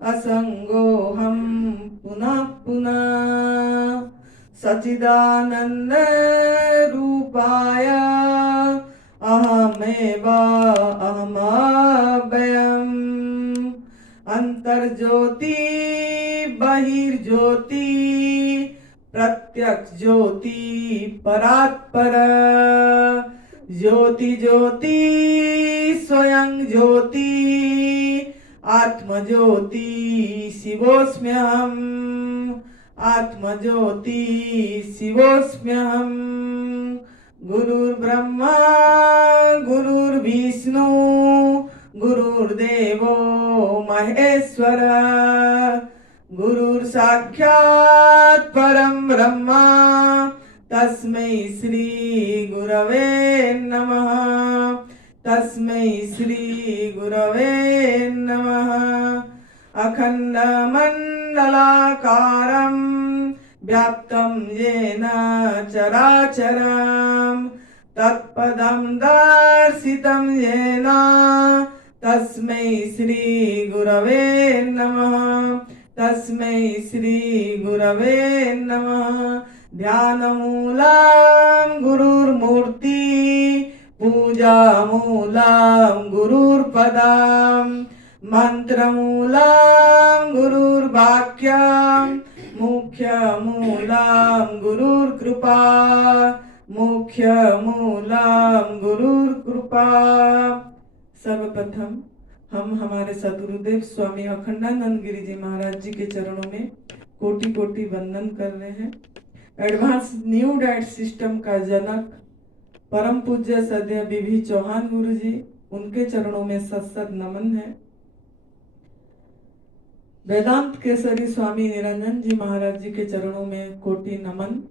असंगोऽहं पुनः पुनः सच्चिदानंद रूपाय अहमेव अहमव्ययम् अंतर्ज्योति बहिर्ज्योति प्रत्यक्ष ज्योति परात्पर ज्योति ज्योति स्वयं ज्योति आत्म ज्योति शिवोऽस्म्यहम् आत्म ज्योति शिवोऽस्म्यहम् गुरुर्ब्रह्मा गुरुर्विष्णु गुरुर्देवो महेश्वर गुरुर्साक्षात् परं ब्रह्मा तस्मै श्री गुरवे नमः तस्मै श्री गुरवे नमः अखण्डमण्डलाकारं व्याप्तं येन चराचरं तत्पदं दर्शितं येन तस्मै श्री गुरवे नमः तस्मै श्री गुरवे नमः ध्यानमूलं गुरुर्मूर्ति पूजामूलं गुरुर्पदम् मंत्रमूलं गुरुर्वाक्यं मुख्यमूलं गुरुर्कृपा मुख्यमूलं गुरुर्कृपा। सर्वप्रथम हम हमारे सद्गुरुदेव स्वामी अखंडानंद गिरी जी महाराज जी के चरणों में कोटि कोटि वंदन कर रहे हैं। एडवांस न्यू डाइट सिस्टम का जनक परम पूज्य सदैव बीबी चौहान गुरु जी, उनके चरणों में सत नमन है। वेदांत केसरी स्वामी निरंजन जी महाराज जी के चरणों में कोटि नमन।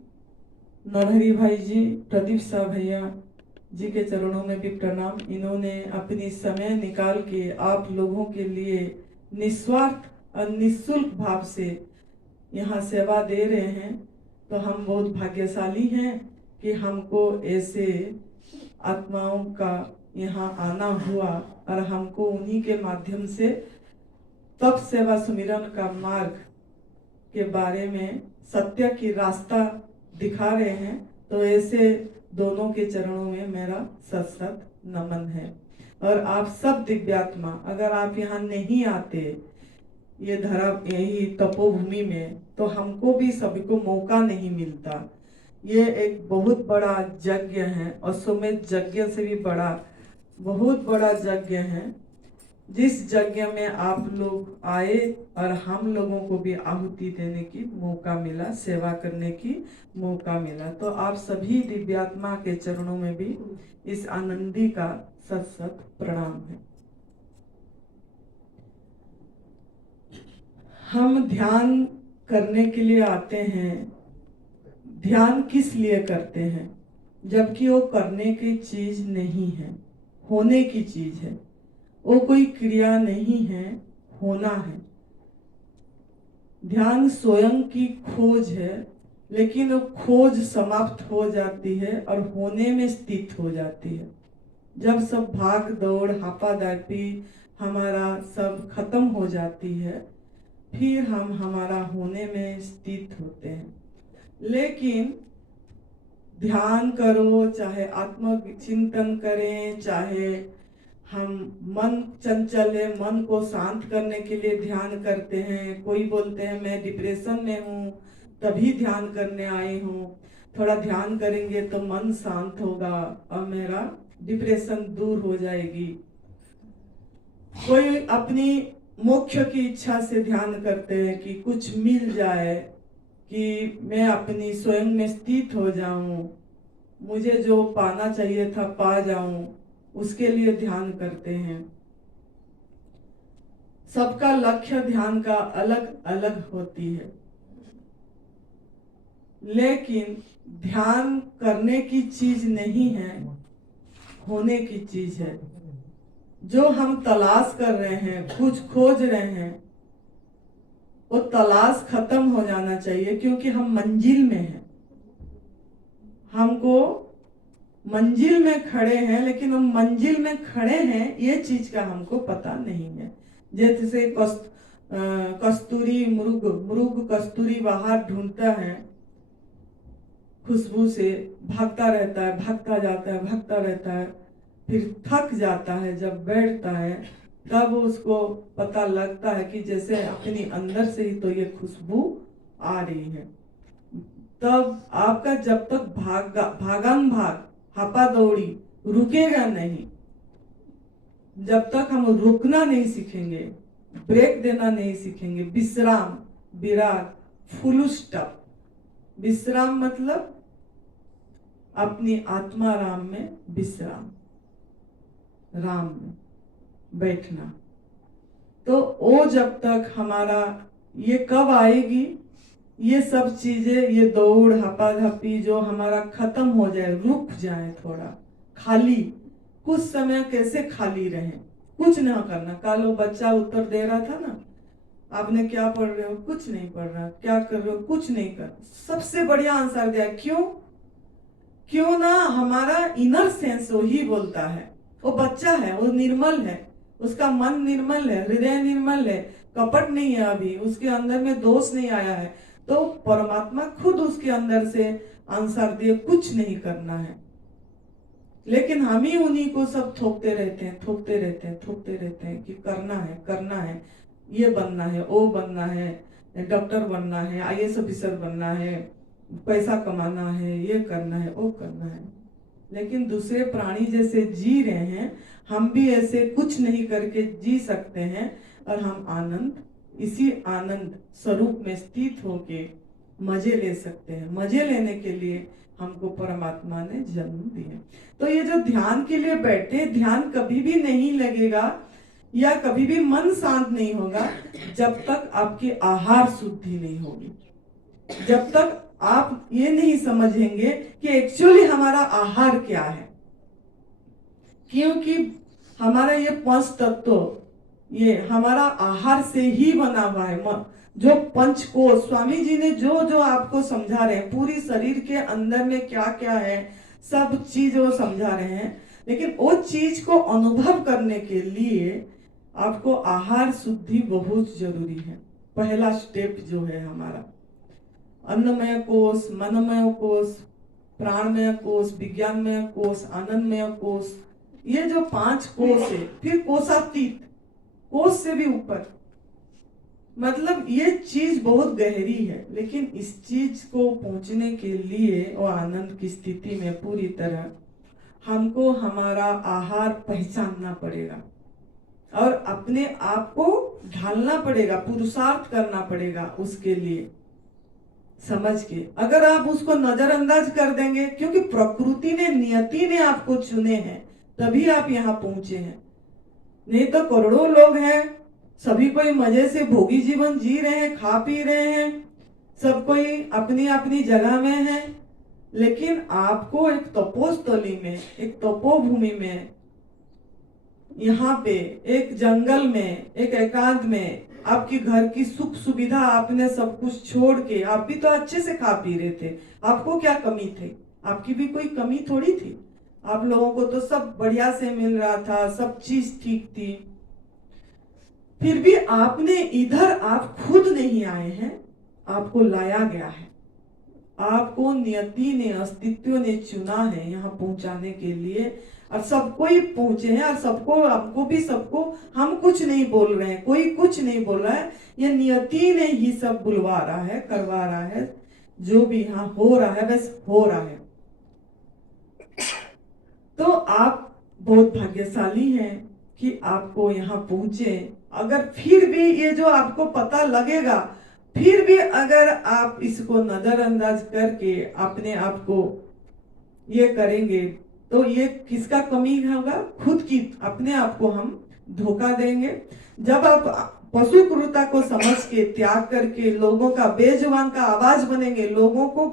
नरहरि भाई जी, प्रदीप शाह भैया जी के चरणों में भी प्रणाम। इन्होंने अपनी समय निकाल के आप लोगों के लिए निस्वार्थ और निःशुल्क भाव से यहाँ सेवा दे रहे हैं, तो हम बहुत भाग्यशाली हैं कि हमको ऐसे आत्माओं का यहाँ आना हुआ और हमको उन्हीं के माध्यम से तप सेवा सुमिरन का मार्ग के बारे में सत्य की रास्ता दिखा रहे हैं। तो ऐसे दोनों के चरणों में मेरा सत नमन है। और आप सब दिव्यात्मा, अगर आप यहाँ नहीं आते ये धरा यही तपोभूमि में, तो हमको भी सभी को मौका नहीं मिलता। ये एक बहुत बड़ा यज्ञ है, अश्वमेध यज्ञ से भी बड़ा बहुत बड़ा यज्ञ है, जिस यज्ञ में आप लोग आए और हम लोगों को भी आहुति देने की मौका मिला, सेवा करने की मौका मिला। तो आप सभी दिव्यात्मा के चरणों में भी इस आनंदी का सत प्रणाम है। हम ध्यान करने के लिए आते हैं। ध्यान किस लिए करते हैं? जबकि वो करने की चीज नहीं है, होने की चीज है। वो कोई क्रिया नहीं है, होना है। ध्यान स्वयं की खोज है, लेकिन वो खोज समाप्त हो जाती है और होने में स्थित हो जाती है। जब सब भाग दौड़ हापादापी हमारा सब खत्म हो जाती है, फिर हम हमारा होने में स्थित होते हैं। लेकिन ध्यान करो, चाहे आत्मचिंतन करें, चाहे हम मन चंचल है, मन को शांत करने के लिए ध्यान करते हैं। कोई बोलते हैं मैं डिप्रेशन में हूँ तभी ध्यान करने आई हूँ, थोड़ा ध्यान करेंगे तो मन शांत होगा और मेरा डिप्रेशन दूर हो जाएगी। कोई अपनी मोक्ष की इच्छा से ध्यान करते हैं कि कुछ मिल जाए, कि मैं अपनी स्वयं में स्थित हो जाऊं, मुझे जो पाना चाहिए था पा जाऊं, उसके लिए ध्यान करते हैं। सबका लक्ष्य ध्यान का अलग अलग होती है, लेकिन ध्यान करने की चीज नहीं है, होने की चीज है। जो हम तलाश कर रहे हैं, कुछ खोज रहे हैं, वो तलाश खत्म हो जाना चाहिए, क्योंकि हम मंजिल में हैं। हमको मंजिल में खड़े हैं, लेकिन हम मंजिल में खड़े हैं ये चीज का हमको पता नहीं है। जैसे कस्तूरी मृग कस्तूरी बाहर ढूंढता है, खुशबू से भागता रहता है, भागता जाता है, भागता रहता है, फिर थक जाता है, जब बैठता है तब उसको पता लगता है कि जैसे अपनी अंदर से ही तो ये खुशबू आ रही है। तब आपका जब तक भागम भाग हापा दौड़ी रुकेगा नहीं, जब तक हम रुकना नहीं सीखेंगे, ब्रेक देना नहीं सीखेंगे, विश्राम, विराग, फुल स्टॉप। विश्राम मतलब अपनी आत्मा राम में विश्राम, राम में बैठना। तो वो जब तक हमारा ये कब आएगी, ये सब चीजें, ये दौड़ हपाधपी जो हमारा खत्म हो जाए, रुक जाए, थोड़ा खाली, कुछ समय कैसे खाली रहे, कुछ ना करना। कल वो बच्चा उत्तर दे रहा था ना, आपने क्या पढ़ रहे हो, कुछ नहीं पढ़ रहा, क्या कर रहे हो, कुछ नहीं कर। सबसे बढ़िया आंसर दिया, क्यों ना हमारा इनर सेंस वही बोलता है। वो बच्चा है, वो निर्मल है, उसका मन निर्मल है, हृदय निर्मल है, कपट नहीं है, अभी उसके अंदर में दोष नहीं आया है, तो परमात्मा खुद उसके अंदर से आंसर दिए, कुछ नहीं करना है। लेकिन हम ही उन्हीं को सब थोपते रहते हैं कि करना है, ये बनना है, वो बनना है, डॉक्टर बनना है, IAS ऑफिसर बनना है, पैसा कमाना है, ये करना है, वो करना है। लेकिन दूसरे प्राणी जैसे जी रहे हैं, हम भी ऐसे कुछ नहीं करके जी सकते हैं, और हम आनंद, इसी आनंद स्वरूप में स्थित होके मजे ले सकते हैं। मजे लेने के लिए हमको परमात्मा ने जन्म दिया। तो ये जो ध्यान के लिए बैठे, ध्यान कभी भी नहीं लगेगा या कभी भी मन शांत नहीं होगा जब तक आपकी आहार शुद्धि नहीं होगी, जब तक आप ये नहीं समझेंगे कि एक्चुअली हमारा आहार क्या है। क्योंकि हमारा ये पंच तत्व, ये हमारा आहार से ही बना हुआ है। जो पंचकोश, स्वामी जी ने जो जो आपको समझा रहे हैं, पूरी शरीर के अंदर में क्या क्या है, सब चीज वो समझा रहे हैं। लेकिन वो चीज को अनुभव करने के लिए आपको आहार शुद्धि बहुत जरूरी है। पहला स्टेप जो है हमारा अन्नमय कोश, मनमय कोश, प्राणमय कोश, विज्ञानमय कोश, आनंदमय कोश, ये जो 5 कोश है। फिर कोशातीत, कोश से भी ऊपर, मतलब ये चीज बहुत गहरी है। लेकिन इस चीज को पहुंचने के लिए और आनंद की स्थिति में पूरी तरह हमको हमारा आहार पहचानना पड़ेगा और अपने आप को ढालना पड़ेगा, पुरुषार्थ करना पड़ेगा उसके लिए, समझ के। अगर आप उसको नजरअंदाज कर देंगे, क्योंकि प्रकृति ने, नियति ने आपको चुने हैं, तभी आप यहाँ पहुंचे हैं। नहीं तो करोड़ों लोग हैं, सभी कोई मजे से भोगी जीवन जी रहे हैं, खा पी रहे हैं, सब कोई अपनी अपनी जगह में है। लेकिन आपको एक तपोस्थली में, एक तपोभूमि में, यहाँ पे एक जंगल में, एक एकांत में, आपकी घर की सुख सुविधा आपने सब कुछ छोड़ के, आप भी तो अच्छे से खा पी रहे थे, आपको क्या कमी थी? आपकी भी कोई कमी थोड़ी थी। आप लोगों को तो सब बढ़िया से मिल रहा था, सब चीज ठीक थी। फिर भी आपने इधर, आप खुद नहीं आए हैं, आपको लाया गया है। आपको नियति ने, अस्तित्व ने चुना है यहाँ पहुंचाने के लिए, और सबको ही पहुंचे हैं। और सबको, आपको भी, सबको, हम कुछ नहीं बोल रहे हैं, कोई कुछ नहीं बोल रहा है, ये नियति ने ही सब बुलवा रहा है, करवा रहा है। जो भी यहाँ हो रहा है बस हो रहा है। तो आप बहुत भाग्यशाली हैं कि आपको यहाँ पहुंचे। अगर फिर भी ये जो आपको पता लगेगा, फिर भी अगर आप इसको नजरअंदाज करके अपने आप को ये करेंगे, तो ये किसका कमी होगा? खुद की। अपने आप को हम धोखा देंगे। जब आप पशु क्रूरता को समझ के, त्याग करके, लोगों का, बेजुबान का आवाज बनेंगे, लोगों को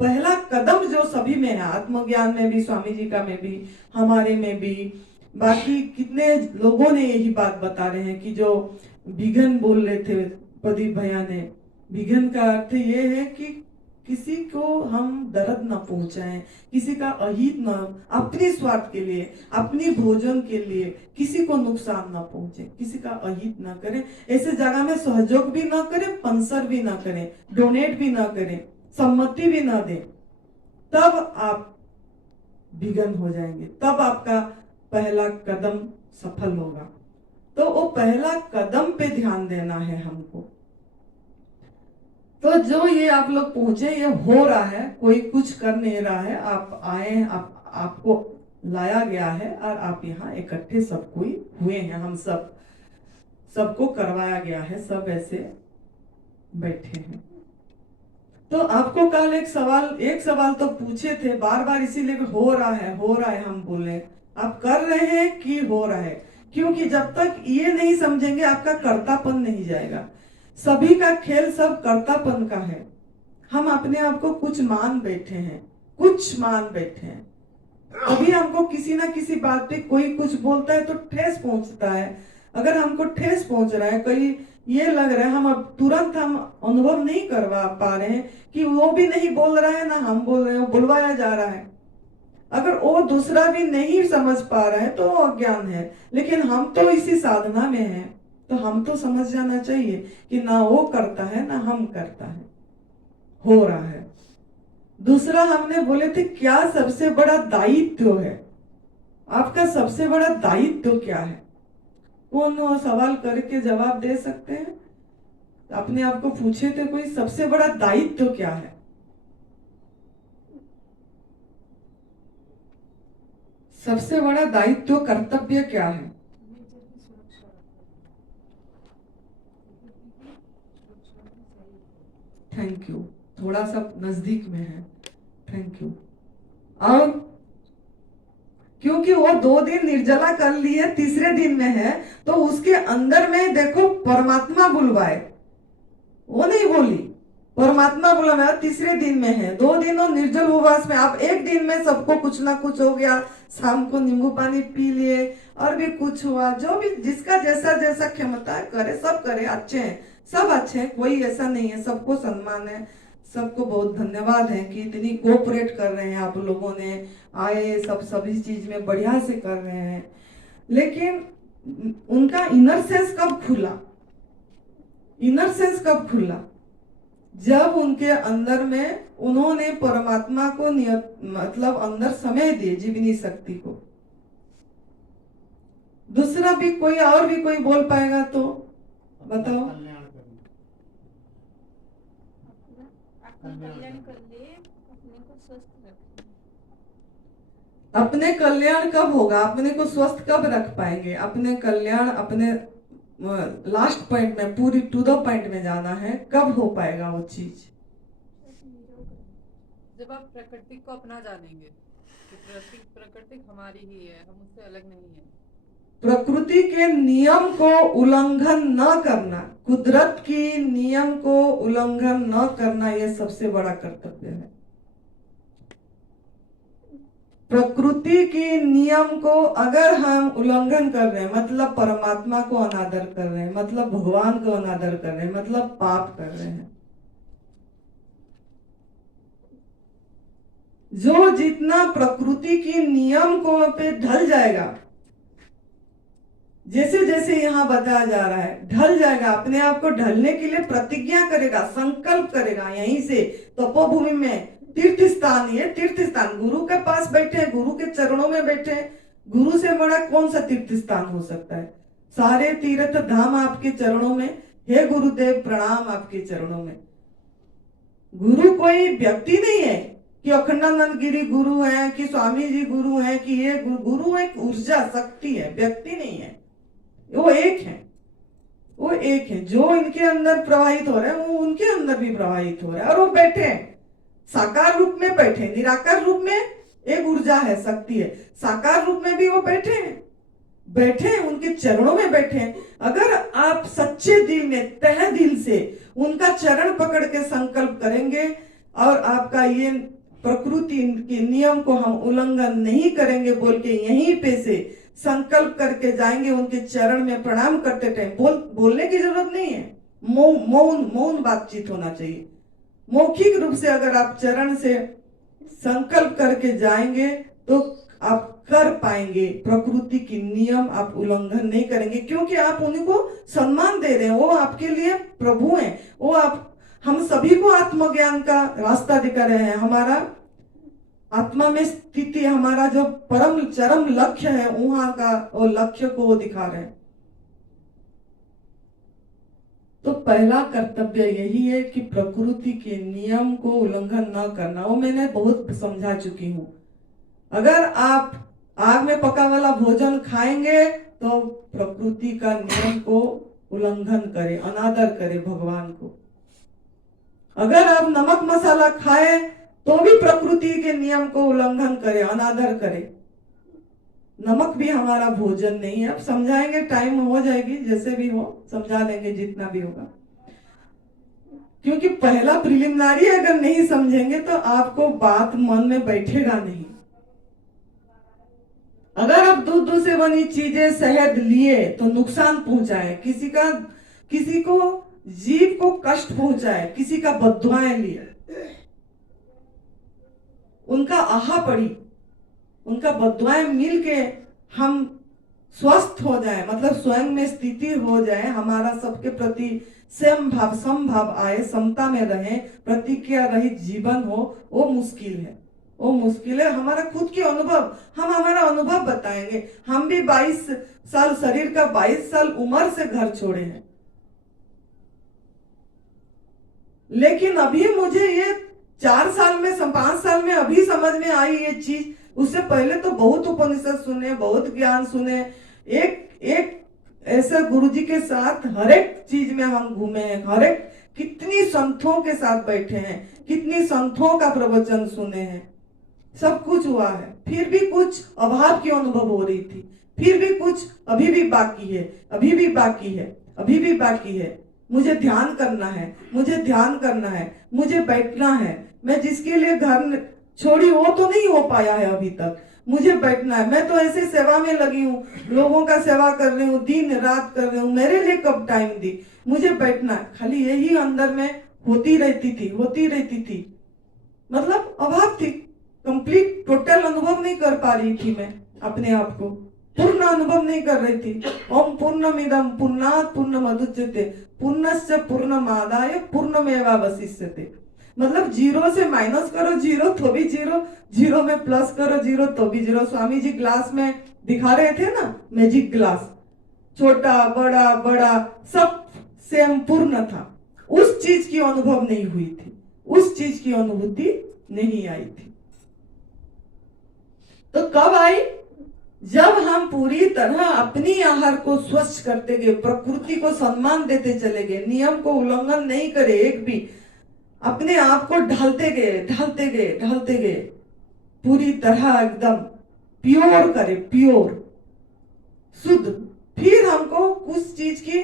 पहला कदम जो सभी में है, आत्मज्ञान में भी, स्वामी जी का में भी, हमारे में भी, बाकी कितने लोगों ने यही बात बता रहे हैं कि जो विघन बोल रहे थे प्रदीप भैया ने, विघन का अर्थ ये है कि किसी को हम दर्द ना पहुंचाएं, किसी का अहित ना, अपने स्वार्थ के लिए, अपनी भोजन के लिए किसी को नुकसान ना पहुंचे, किसी का अहित ना करें। ऐसे जगह में सहयोग भी ना करें, स्पॉन्सर भी ना करें, डोनेट भी ना करें, सम्मति भी ना दें, तब आप विघन हो जाएंगे, तब आपका पहला कदम सफल होगा। तो वो पहला कदम पे ध्यान देना है हमको। तो जो ये आप लोग पहुंचे, ये हो रहा है, कोई कुछ कर नहीं रहा है, आप आए, आपको लाया गया है और आप यहाँ इकट्ठे सब कोई हुए हैं, हम सबको करवाया गया है, सब ऐसे बैठे हैं। तो आपको कल एक सवाल तो पूछे थे बार बार, इसीलिए हो रहा है हम बोले, आप कर रहे हैं कि हो रहा है, क्योंकि जब तक ये नहीं समझेंगे आपका कर्तापन नहीं जाएगा। सभी का खेल सब कर्तापन का है। हम अपने आप को कुछ मान बैठे हैं, अभी हमको किसी ना किसी बात पे कोई कुछ बोलता है तो ठेस पहुंचता है। अगर हमको ठेस पहुंच रहा है, कोई ये लग रहा है, हम अब तुरंत हम अनुभव नहीं करवा पा रहे हैं कि वो भी नहीं बोल रहा है ना हम बोल रहे हैं, बुलवाया जा रहा है। अगर वो दूसरा भी नहीं समझ पा रहा है तो वो अज्ञान है, लेकिन हम तो इसी साधना में हैं, तो हम तो समझ जाना चाहिए कि ना वो करता है ना हम करता है, हो रहा है। दूसरा हमने बोले थे क्या सबसे बड़ा दायित्व है, आपका सबसे बड़ा दायित्व क्या है? कौन सवाल करके जवाब दे सकते हैं? अपने आप को पूछे थे कोई, सबसे बड़ा दायित्व क्या है? सबसे बड़ा दायित्व, कर्तव्य क्या है? थैंक यू, थोड़ा सा नजदीक में है, थैंक यू। और क्योंकि वो 2 दिन निर्जला कर ली है, तीसरे दिन में है, तो उसके अंदर में देखो परमात्मा बुलवाए, वो नहीं बोली, परमात्मा बुलवाया, तीसरे दिन में है। 2 दिनों निर्जल उपवास में, आप एक दिन में सबको कुछ ना कुछ हो गया, शाम को नींबू पानी पी लिए और भी कुछ हुआ, जो भी जिसका जैसा जैसा क्षमता है करे, सब करे, अच्छे हैं, सब अच्छे हैं, कोई ऐसा नहीं है, सबको सम्मान है, सबको बहुत धन्यवाद है कि इतनी कोऑपरेट कर रहे हैं आप लोगों ने, आए सब सभी चीज में बढ़िया से कर रहे हैं। लेकिन उनका इनर सेंस कब खुला? इनर सेंस कब खुला? जब उनके अंदर में उन्होंने परमात्मा को मतलब अंदर समय दिए, जीवनी शक्ति को। दूसरा भी कोई और भी कोई बोल पाएगा तो बताओ। अपने कल्याण कब होगा? अपने को स्वस्थ कब रख पाएंगे? अपने कल्याण, अपने लास्ट पॉइंट में, पूरी टू द पॉइंट में जाना है, कब हो पाएगा वो चीज? जब आप प्रकृति को अपना जानेंगे कि प्रकृति हमारी ही है, हम उससे अलग नहीं है। प्रकृति के नियम को उल्लंघन न करना, कुदरत की नियम को उल्लंघन न करना, यह सबसे बड़ा कर्तव्य है। प्रकृति के नियम को अगर हम उल्लंघन कर रहे हैं, मतलब परमात्मा को अनादर कर रहे हैं, मतलब भगवान को अनादर कर रहे हैं, मतलब पाप कर रहे हैं। जो जितना प्रकृति की नियम को पे ढल जाएगा, जैसे जैसे यहाँ बताया जा रहा है, ढल जाएगा, अपने आप को ढलने के लिए प्रतिज्ञा करेगा, संकल्प करेगा, यहीं से तपोभूमि में, तीर्थ स्थान, ये तीर्थ स्थान, गुरु के पास बैठे, गुरु के चरणों में बैठे, गुरु से बड़ा कौन सा तीर्थ स्थान हो सकता है? सारे तीर्थ धाम आपके चरणों में, हे गुरुदेव प्रणाम आपके चरणों में। गुरु कोई व्यक्ति नहीं है कि अखंडानंद गिरी गुरु है, कि स्वामी जी गुरु है, कि ये गुरु एक ऊर्जा शक्ति है, व्यक्ति नहीं है। वो एक है, वो एक है, जो इनके अंदर प्रवाहित हो रहा है वो उनके अंदर भी प्रवाहित हो रहा है, और वो बैठे हैं, साकार रूप में बैठे, निराकार रूप में एक ऊर्जा है, शक्ति है, साकार रूप में भी वो बैठे हैं, उनके चरणों में बैठे हैं। अगर आप सच्चे दिल में, तहे दिल से उनका चरण पकड़ के संकल्प करेंगे और आपका ये प्रकृति के नियम को हम उल्लंघन नहीं करेंगे बोल के यहीं पे से संकल्प करके जाएंगे, उनके चरण में प्रणाम करते टाइम बोलने की जरूरत नहीं है, मौन बातचीत होना चाहिए। मौखिक रूप से अगर आप चरण से संकल्प करके जाएंगे तो आप कर पाएंगे। प्रकृति की नियम आप उल्लंघन नहीं करेंगे, क्योंकि आप उनको सम्मान दे रहे हैं। वो आपके लिए प्रभु हैं। वो आप हम सभी को आत्मज्ञान का रास्ता दिखा रहे हैं। हमारा आत्मा में स्थिति, हमारा जो परम चरम लक्ष्य है, वहां का वो लक्ष्य को वो दिखा रहे हैं। तो पहला कर्तव्य यही है कि प्रकृति के नियम को उल्लंघन न करना। वो मैंने बहुत समझा चुकी हूँ। अगर आप आग में पका वाला भोजन खाएंगे तो प्रकृति का नियम को उल्लंघन करें, अनादर करें भगवान को। अगर आप नमक मसाला खाए तो भी प्रकृति के नियम को उल्लंघन करें, अनादर करें। नमक भी हमारा भोजन नहीं है। अब समझाएंगे, टाइम हो जाएगी, जैसे भी हो समझा देंगे जितना भी होगा। क्योंकि पहला प्रिलिमिनरी अगर नहीं समझेंगे तो आपको बात मन में बैठेगा नहीं। अगर आप दूध से बनी चीजें, शहद लिए तो नुकसान पहुंचाए, किसी को जीव को कष्ट पहुंचाए, किसी का बद्दुआएं लिए, उनका आहा पड़ी, उनका बद्दुआएं मिल के हम स्वस्थ हो जाए, मतलब स्वयं में स्थिति हो जाए, हमारा सबके प्रति समभाव समभाव आए, समता में रहे, प्रतिक्रिया रहित जीवन हो, वो मुश्किल है। वो मुश्किल है। हमारा खुद के अनुभव, हम हमारा अनुभव बताएंगे। हम भी 22 साल शरीर का 22 साल उम्र से घर छोड़े हैं, लेकिन अभी मुझे ये 4 साल में 5 साल में अभी समझ में आई ये चीज। उससे पहले तो बहुत उपनिषद सुने, बहुत ज्ञान सुने, एक ऐसे गुरुजी के साथ हर एक चीज में हम घूमे हैं, हर एक कितनी संतों के साथ बैठे हैं, कितनी संतों का प्रवचन सुने हैं, सब कुछ हुआ है। फिर भी कुछ अभाव की अनुभव हो रही थी, फिर भी कुछ अभी भी बाकी है, अभी भी बाकी है, अभी भी बाकी है। मुझे ध्यान करना है, मुझे ध्यान करना है, मुझे बैठना है। मैं जिसके लिए घर छोड़ी वो तो नहीं हो पाया है अभी तक, मुझे बैठना है। मैं तो ऐसे सेवा में लगी हूँ, लोगों का सेवा कर रही हूँ, दिन रात कर रही हूँ, मेरे लिए कब टाइम दी, मुझे बैठना है। खाली यही अंदर में होती रहती थी। मतलब अभाव थी, कंप्लीट टोटल अनुभव नहीं कर पा रही थी मैं अपने आप को, पूर्ण अनुभव नहीं कर रही थी। ओम पूर्णमिदं पूर्णात् पूर्णमुदच्यते पूर्णस्य पूर्णमादाय पूर्णमेवावशिष्यते। मतलब जीरो से माइनस करो जीरो तो भी जीरो, जीरो में प्लस करो जीरो तो भी जीरो। स्वामी जी ग्लास में दिखा रहे थे ना, मैजिक ग्लास, छोटा बड़ा बड़ा सब सेम पूर्ण था। उस चीज की अनुभव नहीं हुई थी, उस चीज की अनुभूति नहीं आई थी। तो कब आई? जब हम पूरी तरह अपनी आहार को स्वच्छ करते गए, प्रकृति को सम्मान देते चले गए, नियम को उल्लंघन नहीं करे एक भी, अपने आप को ढालते गए, पूरी तरह एकदम प्योर करे, प्योर शुद्ध। फिर हमको उस चीज की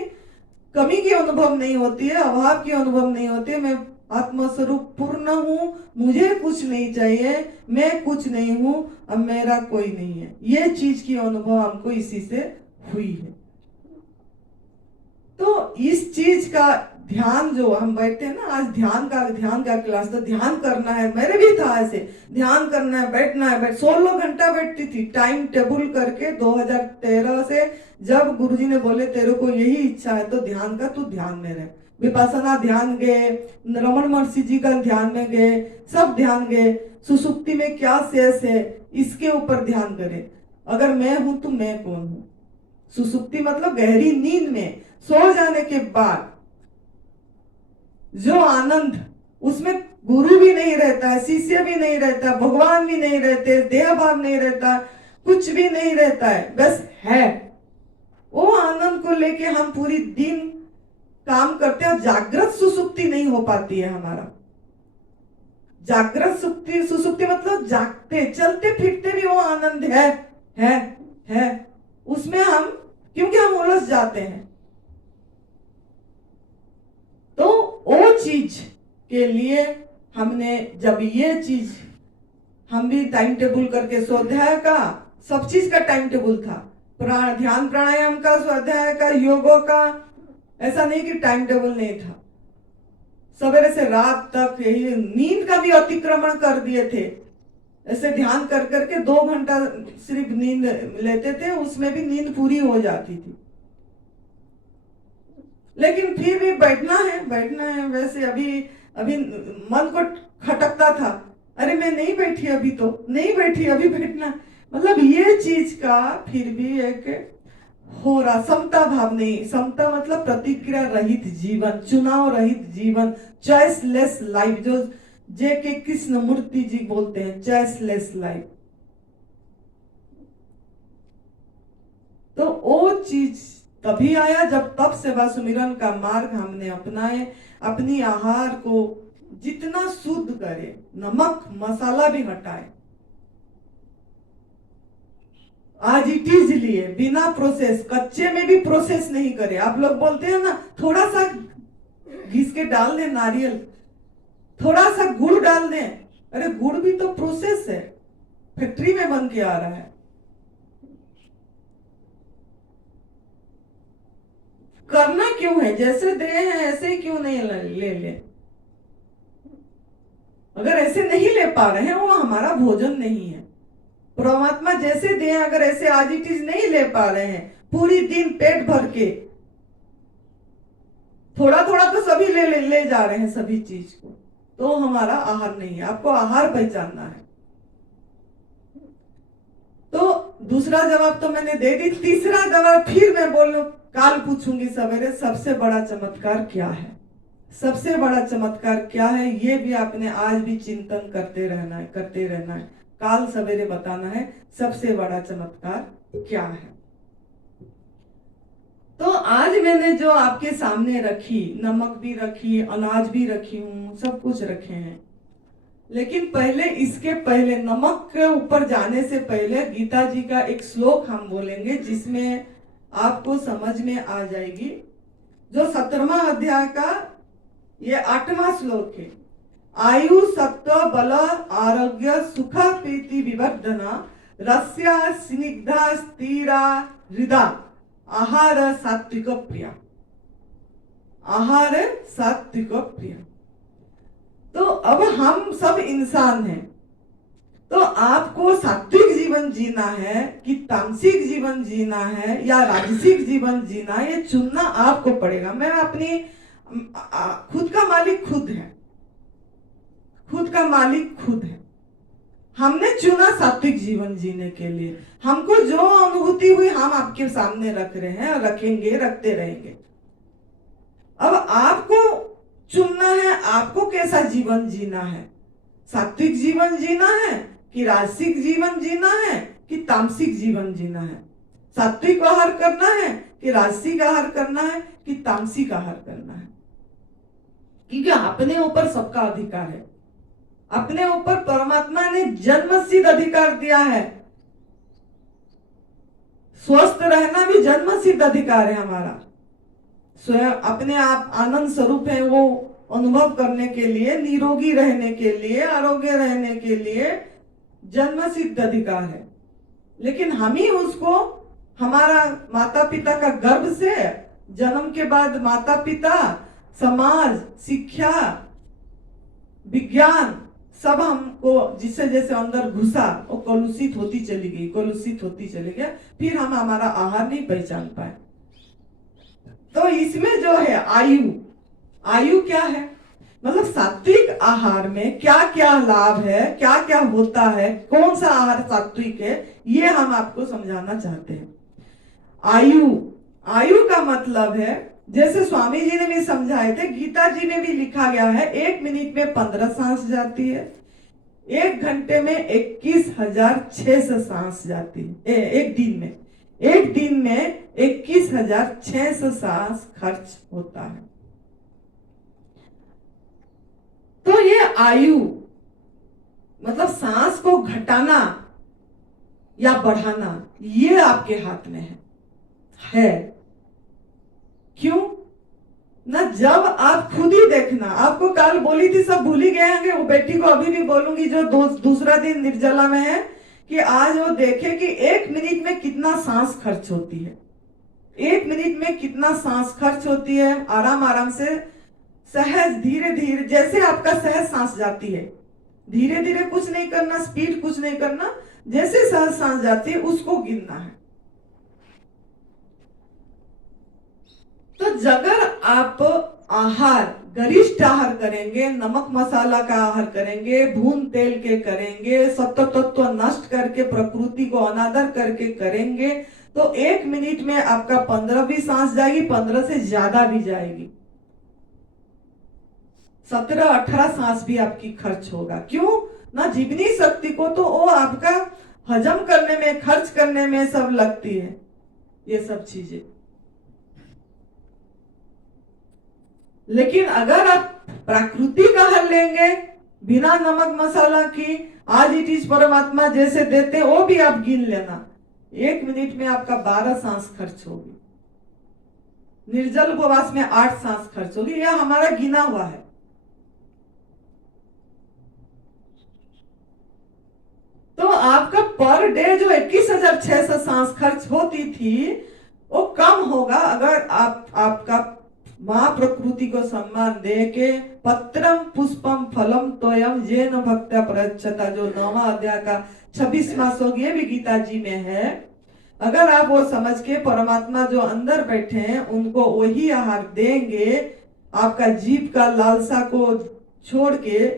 कमी की अनुभव नहीं होती है, अभाव की अनुभव नहीं होती है। मैं आत्मस्वरूप पूर्ण हूँ, मुझे कुछ नहीं चाहिए, मैं कुछ नहीं हूँ, अब मेरा कोई नहीं है। ये चीज की अनुभव हमको इसी से हुई है। तो इस चीज का ध्यान जो हम बैठते हैं ना, आज ध्यान का क्लास, तो ध्यान करना है। मेरे भी था ऐसे, ध्यान करना है, बैठना है, 16 घंटा बैठती थी टाइम टेबल करके। 2013 से जब गुरुजी ने बोले तेरे को यही इच्छा है तो ध्यान का, तू ध्यान में रहे। विपස්සना ध्यान गए, रमन महर्षि जी का ध्यान में गए, सब ध्यान गए। सुसुप्ति में क्या शेष है इसके ऊपर ध्यान करें। अगर मैं हूं तो मैं कौन हूं? सुसुप्ति मतलब गहरी नींद में सो जाने के बाद जो आनंद, उसमें गुरु भी नहीं रहता है, शिष्य भी नहीं रहता, भगवान भी नहीं रहते, देह भाव नहीं रहता, कुछ भी नहीं रहता है, बस है। वो आनंद को लेके हम पूरी दिन काम करते हैं। जागृत सुसुप्ति नहीं हो पाती है हमारा। जागृत सुसुप्ति मतलब जागते चलते फिरते भी वो आनंद है उसमें हम, क्योंकि हम उलझ जाते हैं। तो वो चीज के लिए हमने, जब ये चीज हम भी टाइम टेबल करके, स्वाध्याय का सब चीज का टाइम टेबल था, ध्यान प्राणायाम का, स्वाध्याय का, योगों का, ऐसा नहीं कि टाइम टेबल नहीं था। सवेरे से रात तक यही नींद का भी अतिक्रमण कर दिए थे। ऐसे ध्यान कर करके 2 घंटा सिर्फ नींद लेते थे, उसमें भी नींद पूरी हो जाती थी। लेकिन फिर भी बैठना है। वैसे अभी अभी मन को खटकता था, अरे मैं नहीं बैठी अभी, तो नहीं बैठी अभी, बैठना। मतलब ये चीज का फिर भी एक हो रहा, समता भाव नहीं। समता मतलब प्रतिक्रिया रहित जीवन, चुनाव रहित जीवन, चॉइसलेस लाइफ, जो जे.के. कृष्णमूर्ति जी बोलते हैं, चॉइसलेस लाइफ। तो वो चीज तभी आया जब तप सेवा सुमिरन का मार्ग हमने अपनाए, अपनी आहार को जितना शुद्ध करे, नमक मसाला भी हटाए, आज इट इज लिए, बिना प्रोसेस, कच्चे में भी प्रोसेस नहीं करे। आप लोग बोलते हैं ना, थोड़ा सा घिस के डाल दे नारियल, थोड़ा सा गुड़ डाल दे, अरे गुड़ भी तो प्रोसेस है, फैक्ट्री में बन के आ रहा है। करना क्यों है? जैसे दे हैं ऐसे ही क्यों नहीं ले? अगर ऐसे नहीं ले पा रहे हैं, वो हमारा भोजन नहीं है। परमात्मा जैसे दे, अगर ऐसे आज इट इज नहीं ले पा रहे हैं, पूरी दिन पेट भर के, थोड़ा थोड़ा तो सभी ले जा रहे हैं सभी चीज को, तो हमारा आहार नहीं है। आपको आहार पहचानना है। तो दूसरा जवाब तो मैंने दे दी, तीसरा जवाब फिर मैं बोलूं, काल पूछूंगी सवेरे, सबसे बड़ा चमत्कार क्या है? सबसे बड़ा चमत्कार क्या है? ये भी आपने आज भी चिंतन करते रहना है। काल सवेरे बताना है सबसे बड़ा चमत्कार क्या है। तो आज मैंने जो आपके सामने रखी, नमक भी रखी, अनाज भी रखी हूं, सब कुछ रखे हैं। लेकिन पहले, इसके पहले, नमक के ऊपर जाने से पहले गीता जी का एक श्लोक हम बोलेंगे, जिसमें आपको समझ में आ जाएगी। जो 17वां अध्याय का ये 8वां श्लोक है। आयु सत्व बल आरोग्य सुख प्रीति विवर्धना रस्या स्निग्धा स्थिरा हृदा आहार सात्विक प्रिया। आहार सात्विक प्रिया। तो अब हम सब इंसान हैं, तो आपको सात्विक जीवन जीना है कि तामसिक जीवन जीना है या राजसिक जीवन जीना है, ये चुनना आपको पड़ेगा। मैं अपनी खुद का मालिक खुद है, खुद का मालिक खुद है। हमने चुना सात्विक जीवन जीने के लिए। हमको जो अनुभूति हुई हम आपके सामने रख रहे हैं, रखेंगे, रखते रहेंगे। अब आपको चुनना है, आपको कैसा जीवन जीना है। सात्विक जीवन जीना है कि राजसिक जीवन जीना है कि तामसिक जीवन जीना है। सात्विक आहार करना है कि राजसिक आहार करना है कि तामसिक आहार करना है। क्योंकि अपने ऊपर सबका अधिकार है। अपने ऊपर परमात्मा ने जन्मसिद्ध अधिकार दिया है। स्वस्थ रहना भी जन्मसिद्ध अधिकार है हमारा। स्वयं अपने आप आनंद स्वरूप है, वो अनुभव करने के लिए, निरोगी रहने के लिए, आरोग्य रहने के लिए जन्मसिद्ध अधिकार है। लेकिन हम ही उसको, हमारा माता पिता का गर्भ से, जन्म के बाद माता पिता, समाज, शिक्षा, विज्ञान, सब हमको जिससे जैसे अंदर घुसा, वो कलुषित होती चली गई। फिर हम हमारा आहार नहीं पहचान पाए। तो इसमें जो है आयु क्या है, मतलब सात्विक आहार में क्या क्या लाभ है, क्या क्या होता है, कौन सा आहार सात्विक है, ये हम आपको समझाना चाहते हैं। आयु का मतलब है, जैसे स्वामी जी ने भी समझाए थे, गीता जी में भी लिखा गया है, 1 मिनट में 15 सांस जाती है, 1 घंटे में 21,600 सांस जाती है। एक दिन में 21,600 सांस खर्च होता है। तो ये आयु मतलब सांस को घटाना या बढ़ाना, ये आपके हाथ में है। क्यों ना? जब आप खुद ही देखना, आपको कल बोली थी, सब भूल ही गए होंगे, वो बेटी को अभी भी बोलूंगी जो दूसरा दिन निर्जला में है, कि आज वो देखे कि 1 मिनट में कितना सांस खर्च होती है। 1 मिनट में कितना सांस खर्च होती है। आराम आराम से सहज धीरे धीरे, जैसे आपका सहज सांस जाती है, धीरे धीरे कुछ नहीं करना, स्पीड कुछ नहीं करना, जैसे सहज सांस जाती है उसको गिनना है। तो अगर आप आहार, गरिष्ठ आहार करेंगे, नमक मसाला का आहार करेंगे, भून तेल के करेंगे, सत्व तत्व नष्ट करके प्रकृति को अनादर करके करेंगे, तो 1 मिनट में आपका 15 भी सांस जाएगी, 15 से ज्यादा भी जाएगी, 17-18 सांस भी आपकी खर्च होगा। क्यों ना? जीवनी शक्ति को तो वो आपका हजम करने में, खर्च करने में सब लगती है, ये सब चीजें। लेकिन अगर आप प्राकृतिक आहार लेंगे बिना नमक मसाला की, आज इट इज परमात्मा जैसे देते वो भी आप गिन लेना, 1 मिनट में आपका 12 सांस खर्च होगी, निर्जल उपवास में 8 सांस खर्च होगी, यह हमारा गिना हुआ है। तो आपका पर डे जो 21,600 सांस खर्च होती थी वो कम होगा अगर आपका माँ प्रकृति को सम्मान दे के पत्रम पुष्पम फलम तोयम जेन भक्त्या प्रयच्छता, जो 9वां अध्याय का 26वां श्लोक, ये भी गीता जी में है। अगर आप वो समझ के परमात्मा जो अंदर बैठे हैं उनको वही आहार देंगे, आपका जीव का लालसा को छोड़ के,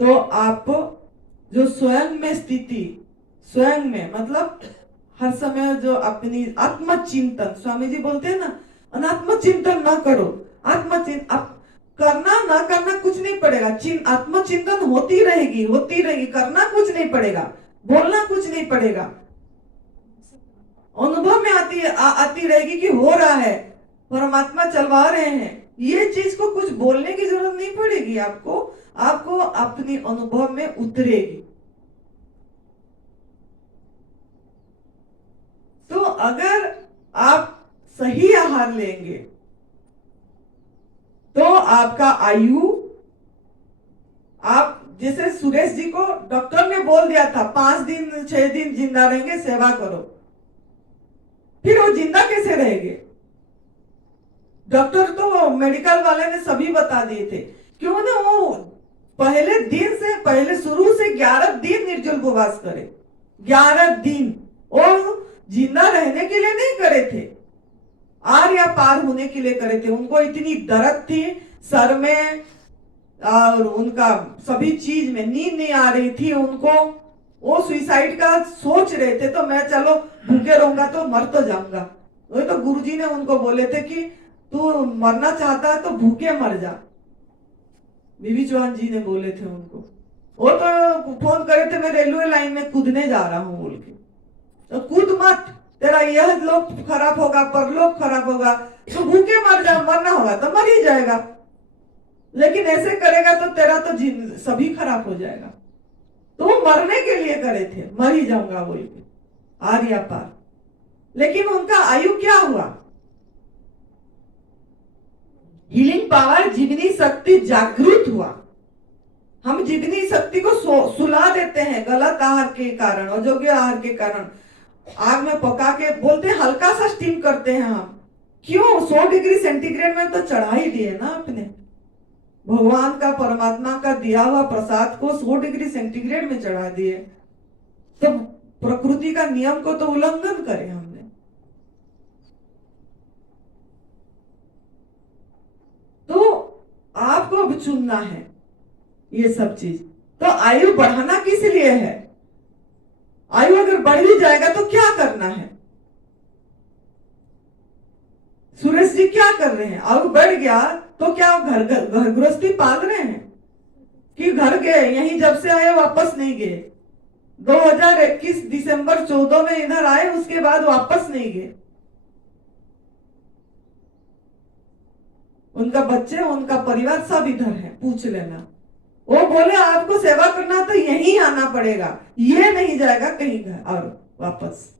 तो आप जो स्वयं में स्थिति, स्वयं में मतलब हर समय जो अपनी आत्मचिंतन, स्वामी जी बोलते हैं ना, अनात्मचिंतन ना करो, आत्मचिंतन करना ना करना कुछ नहीं पड़ेगा, आत्मचिंतन होती रहेगी, करना कुछ नहीं पड़ेगा, बोलना कुछ नहीं पड़ेगा, अनुभव में आती रहेगी कि हो रहा है, परमात्मा चलवा रहे हैं, ये चीज को कुछ बोलने की जरूरत नहीं पड़ेगी आपको अपनी अनुभव में उतरेगी। तो अगर आप सही आहार लेंगे तो आपका आयु, आप जैसे सुरेश जी को डॉक्टर ने बोल दिया था 5 दिन 6 दिन जिंदा रहेंगे, सेवा करो, फिर वो जिंदा कैसे रहेंगे? डॉक्टर तो मेडिकल वाले ने सभी बता दिए थे, क्यों ना वो पहले शुरू से 11 दिन निर्जल उपवास करे, 11 दिन, और जिंदा रहने के लिए नहीं करे थे, आर या पार होने के लिए करे थे। उनको इतनी दर्द थी सर में और उनका सभी चीज में, नींद नहीं आ रही थी उनको, वो सुसाइड का सोच रहे थे, तो मैं चलो भूखे रहूंगा तो मर तो जाऊंगा, वही तो गुरुजी ने उनको बोले थे कि तू मरना चाहता है तो भूखे मर जा, बीबी चौहान जी ने बोले थे उनको। वो तो फोन करे थे मैं रेलवे लाइन में कूदने जा रहा हूँ बोल के, तो कूद मत, तेरा यह लोक खराब होगा, परलोक खराब होगा, तो भूखे मर जा, मरना होगा तो मर ही जाएगा, लेकिन ऐसे करेगा तो तेरा तो सभी खराब हो जाएगा। तो मरने के लिए करे थे, मर ही जाऊंगा बोल के, आर या पार। लेकिन उनका आयु क्या हुआ? हीलिंग पावर, जीवनी शक्ति जागृत हुआ। हम जीवनी शक्ति को सुला देते हैं गलत आहार के कारण, अयोग्य आहार के कारण, आग में पका के बोलते हैं हल्का सा स्टीम करते हैं हम, क्यों? 100 डिग्री सेंटीग्रेड में तो चढ़ा ही दिए ना अपने, भगवान का, परमात्मा का दिया हुआ प्रसाद को 100 डिग्री सेंटीग्रेड में चढ़ा दिए, तो प्रकृति का नियम को तो उल्लंघन करे हमने। तो आपको अब चुनना है ये सब चीज। तो आयु बढ़ाना किस लिए है? आयु अगर बढ़ भी जाएगा तो क्या करना है? सुरेश जी क्या कर रहे हैं? आयु बढ़ गया तो क्या घर गृहस्थी पाल रहे हैं कि घर गए, यहीं जब से आए वापस नहीं गए, 2021 दिसंबर 14 में इधर आए, उसके बाद वापस नहीं गए। उनका बच्चे, उनका परिवार सब इधर है, पूछ लेना। वो बोले आपको सेवा करना तो यहीं आना पड़ेगा, ये नहीं जाएगा कहीं घर और वापस।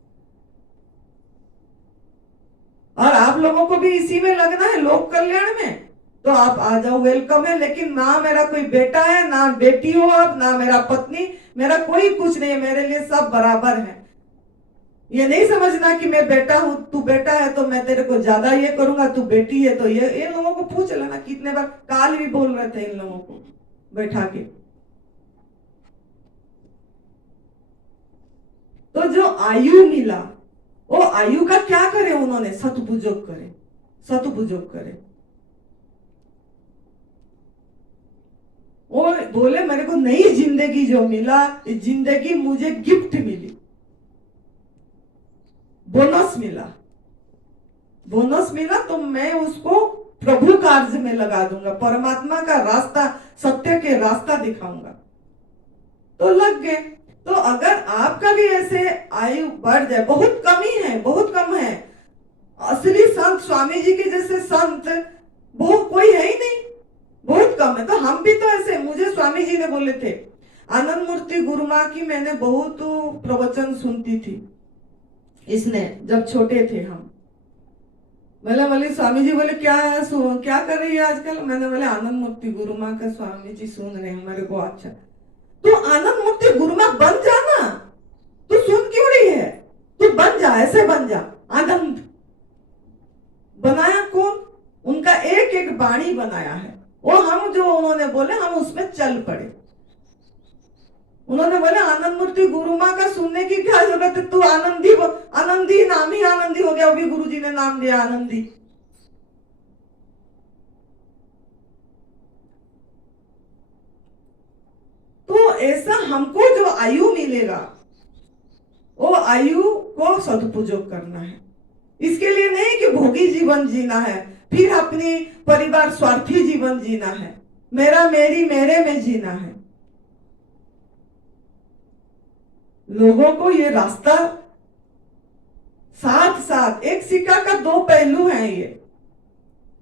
और आप लोगों को भी इसी में लगना है, लोक कल्याण में, तो आप आ जाओ, वेलकम है। लेकिन ना मेरा कोई बेटा है, ना बेटी हो आप, ना मेरा पत्नी, मेरा कोई कुछ नहीं, मेरे लिए सब बराबर है, ये नहीं समझना कि मैं बेटा हूं, तू बेटा है तो मैं तेरे को ज्यादा ये करूंगा, तू बेटी है तो ये लोगों को पूछ लेना। कितने बार काल भी बोल रहे थे इन लोगों को बैठा के। तो जो आयु मिला, वो आयु का क्या करे उन्होंने? सदुपयोग करे, सदुपयोग करे। वो बोले मेरे को नई जिंदगी जो मिला, जिंदगी मुझे गिफ्ट मिली, बोनस मिला, बोनस मिला, तो मैं उसको प्रभु कार्य में लगा दूंगा, परमात्मा का रास्ता, सत्य के रास्ता दिखाऊंगा। तो लग गए। तो अगर आपका भी ऐसे आयु बढ़ जाए, बहुत कमी है, बहुत कम है। असली संत स्वामी जी के जैसे संत बहुत कोई है ही नहीं, बहुत कम है। तो हम भी तो ऐसे, मुझे स्वामी जी ने बोले थे, आनंद मूर्ति गुरु माँ की मैंने बहुत प्रवचन सुनती थी, इसने जब छोटे थे हम। बोले स्वामी जी बोले क्या कर रही है आजकल? मैंने बोले आनंद मूर्ति गुरु माँ का स्वामी जी सुन रहे हैं मेरे को। अच्छा, तो आनंद मूर्ति गुरु माँ बन जाना, तू सुन क्यों रही है? तू बन जा, ऐसे बन जा। आनंद बनाया कौन? उनका एक एक वाणी बनाया है, वो हम जो उन्होंने बोले हम उसमें चल पड़े। उन्होंने बोले आनंद मूर्ति गुरु माँ का सुनने की क्या जरूरत है, तू आनंदी, आनंदी नाम ही आनंदी हो गया, वो भी गुरु जी ने नाम दिया आनंदी। तो ऐसा हमको जो आयु मिलेगा, वो आयु को सदुपयोग करना है। इसके लिए नहीं कि भोगी जीवन जीना है, फिर अपनी परिवार स्वार्थी जीवन जीना है, मेरा मेरी मेरे में जीना है। लोगों को ये रास्ता, साथ साथ एक सिक्का का दो पहलू हैं, ये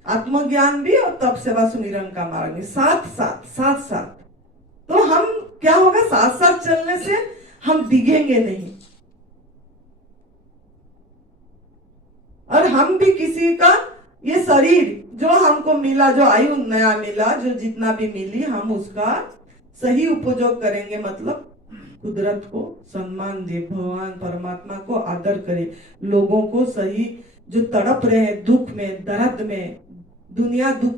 आत्मज्ञान भी और तप सेवा सुमिरन का मार्ग भी, साथ साथ साथ साथ। तो हम क्या होगा, साथ साथ चलने से हम दिखेंगे नहीं, और हम भी किसी का ये शरीर जो हमको मिला, जो आयु नया मिला, जो जितना भी मिली, हम उसका सही उपयोग करेंगे। मतलब कुदरत को सम्मान दे, भगवान परमात्मा को आदर करे, लोगों को सही, जो तड़प रहे हैं दुख में, दर्द में, दुनिया दुख,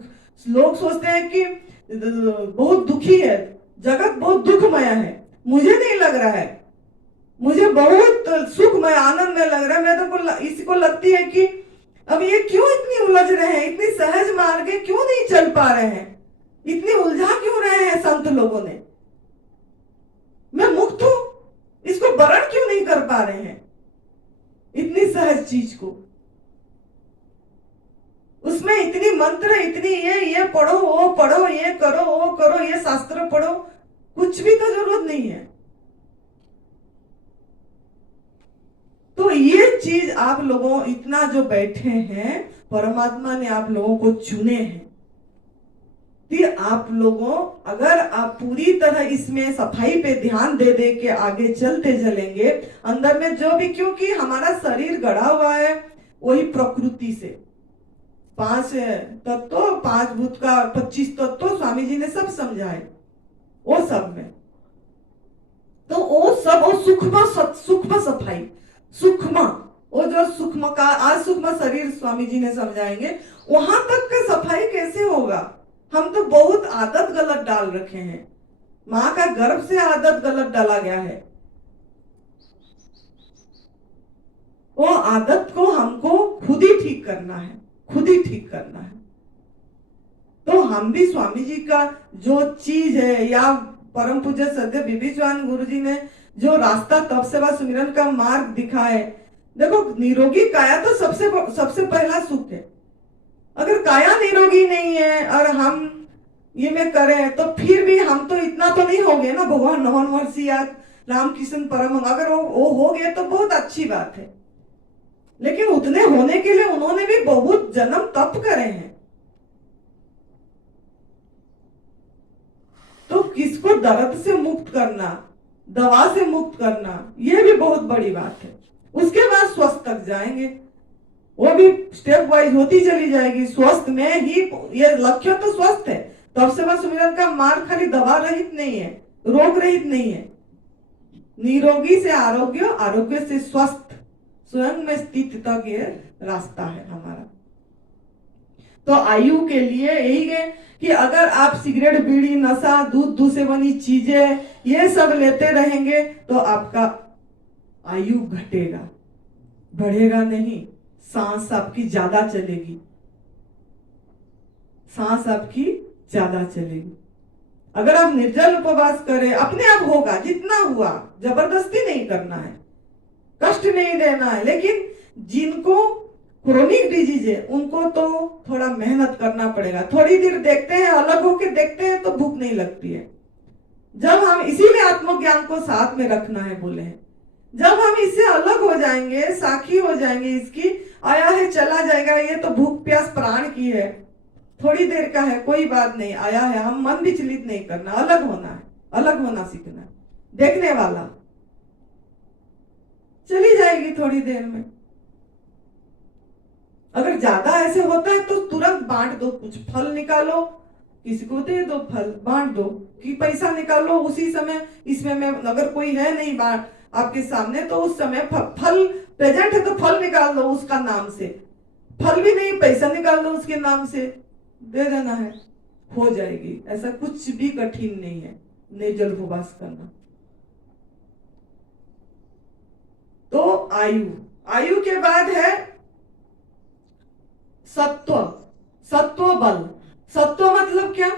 लोग सोचते हैं कि बहुत दुखी है, जगत बहुत दुखमय है। मुझे नहीं लग रहा है, मुझे बहुत सुखमय आनंद में लग रहा है। मैं तो इसको लगती है कि अब ये क्यों इतनी उलझ रहे हैं, इतनी सहज मार्ग क्यों नहीं चल पा रहे हैं, इतनी उलझा क्यों रहे हैं संत लोगों ने। मैं मुक्त हूं, इसको वरण क्यों नहीं कर पा रहे हैं, इतनी सहज चीज को। उसमें इतनी मंत्र, इतनी ये पढ़ो, वो पढ़ो, ये करो, वो करो, ये शास्त्र पढ़ो, कुछ भी तो जरूरत नहीं है। तो ये चीज आप लोगों इतना जो बैठे हैं, परमात्मा ने आप लोगों को चुने हैं। फिर आप लोगों, अगर आप पूरी तरह इसमें सफाई पे ध्यान दे दे के आगे चलते चलेंगे, अंदर में जो भी, क्योंकि हमारा शरीर गढ़ा हुआ है वही प्रकृति से, 5 तत्व, 5 भूत का 25 तत्व स्वामी जी ने सब समझाए, वो सब में तो वो सब, वो सूक्ष्म सफाई, सूक्ष्म, वो जो सूक्ष्म का आज सूक्ष्म शरीर स्वामी जी ने समझाएंगे, वहां तक का सफाई कैसे होगा। हम तो बहुत आदत गलत डाल रखे हैं, माँ का गर्भ से आदत गलत डाला गया है। वो आदत को हमको खुद ही ठीक करना है, खुद ही ठीक करना है। तो हम भी स्वामी जी का जो चीज है, या परम पूज्य सद्य विभीचवान गुरु जी ने जो रास्ता तप सेवा सुमिरन का मार्ग दिखाए, देखो निरोगी काया तो सबसे पहला सुख है। अगर काया निरोगी नहीं है और हम ये में करें, तो फिर भी हम तो इतना तो नहीं हो गए ना, भगवान नवन वर्षी या रामकृष्ण परम, अगर वो हो गए तो बहुत अच्छी बात है। लेकिन उतने होने के लिए उन्होंने भी बहुत जन्म तप करे हैं। तो किसको दर्द से मुक्त करना, दवा से मुक्त करना, ये भी बहुत बड़ी बात है। उसके बाद स्वस्थ तक जाएंगे, वो भी स्टेप वाइज होती चली जाएगी। स्वस्थ में ही ये लक्ष्य तो स्वस्थ है। तप सेवा सुमिरन का मार्ग खाली दवा रहित नहीं है, रोग रहित नहीं है। निरोगी से आरोग्य, आरोग्य से स्वस्थ, स्वयं में स्थितता के रास्ता है हमारा। तो आयु के लिए यही है कि अगर आप सिगरेट, बीड़ी, नशा, दूध से बनी चीजें ये सब लेते रहेंगे तो आपका आयु घटेगा, बढ़ेगा नहीं। सांस आपकी ज्यादा चलेगी, सांस आपकी ज्यादा चलेगी। अगर आप निर्जल उपवास करें, अपने आप होगा, जितना हुआ, जबरदस्ती नहीं करना है, कष्ट नहीं देना है। लेकिन जिनको क्रोनिक डिजीज है उनको तो थोड़ा मेहनत करना पड़ेगा। थोड़ी देर देखते हैं, अलग होके देखते हैं तो भूख नहीं लगती है। जब हम, इसीलिए आत्मज्ञान को साथ में रखना है बोले हैं। जब हम इससे अलग हो जाएंगे, साखी हो जाएंगे, इसकी आया है चला जाएगा, ये तो भूख प्यास प्राण की है, थोड़ी देर का है, कोई बात नहीं, आया है, हम मन विचलित नहीं करना, अलग होना है, अलग होना सीखना है। देखने वाला चली जाएगी थोड़ी देर में। अगर ज्यादा ऐसे होता है तो तुरंत बांट दो, कुछ फल निकालो, किसी को दे दो, फल बांट दो, कि पैसा निकालो उसी समय, इसमें में अगर कोई है नहीं बांट आपके सामने तो उस समय फल प्रेजेंट है तो फल निकाल दो उसका नाम से, फल भी नहीं पैसा निकाल दो उसके नाम से, दे देना है, हो जाएगी। ऐसा कुछ भी कठिन नहीं है निर्जल उपवास करना। तो आयु, आयु के बाद है सत्व, सत्व बल। सत्व मतलब क्या?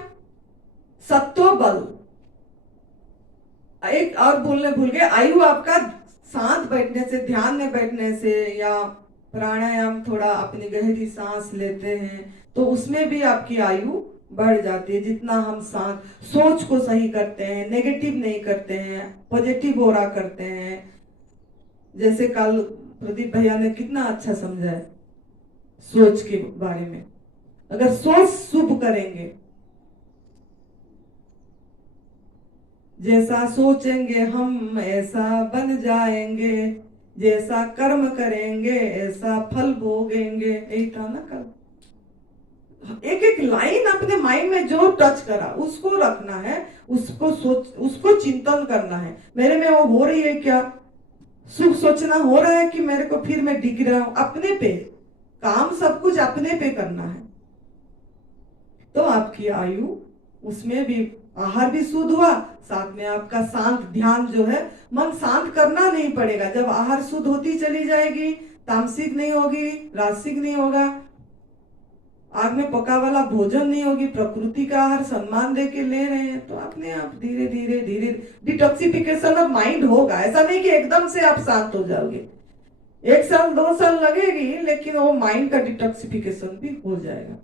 सत्व बल। एक और बोलने भूल गए, आयु आपका शांत बैठने से, ध्यान में बैठने से, या प्राणायाम, थोड़ा अपनी गहरी सांस लेते हैं तो उसमें भी आपकी आयु बढ़ जाती है। जितना हम शांत, सोच को सही करते हैं, नेगेटिव नहीं करते हैं, पॉजिटिव हो रहा करते हैं। जैसे कल प्रदीप भैया ने कितना अच्छा समझाया सोच के बारे में। अगर सोच शुभ करेंगे, जैसा सोचेंगे हम ऐसा बन जाएंगे, जैसा कर्म करेंगे ऐसा फल भोगेंगे, यही था ना कल। एक एक लाइन अपने माइंड में जो टच करा उसको रखना है, उसको सोच, उसको चिंतन करना है। मेरे में वो हो रही है क्या, शुभ सोचना हो रहा है कि मेरे को फिर मैं डिग रहा हूं, अपने पे काम, सब कुछ अपने पे करना है। तो आपकी आयु, उसमें भी आहार भी शुद्ध हुआ, साथ में आपका शांत ध्यान जो है, मन शांत करना नहीं पड़ेगा। जब आहार शुद्ध होती चली जाएगी, तामसिक नहीं होगी, राजसिक नहीं होगा, आग में पका वाला भोजन नहीं होगी, प्रकृति का आहार सम्मान दे के ले रहे हैं, तो अपने आप धीरे धीरे धीरे डिटॉक्सिफिकेशन ऑफ माइंड होगा। ऐसा नहीं कि एकदम से आप शांत हो जाओगे, 1 साल 2 साल लगेगी, लेकिन वो माइंड का डिटॉक्सिफिकेशन भी हो जाएगा।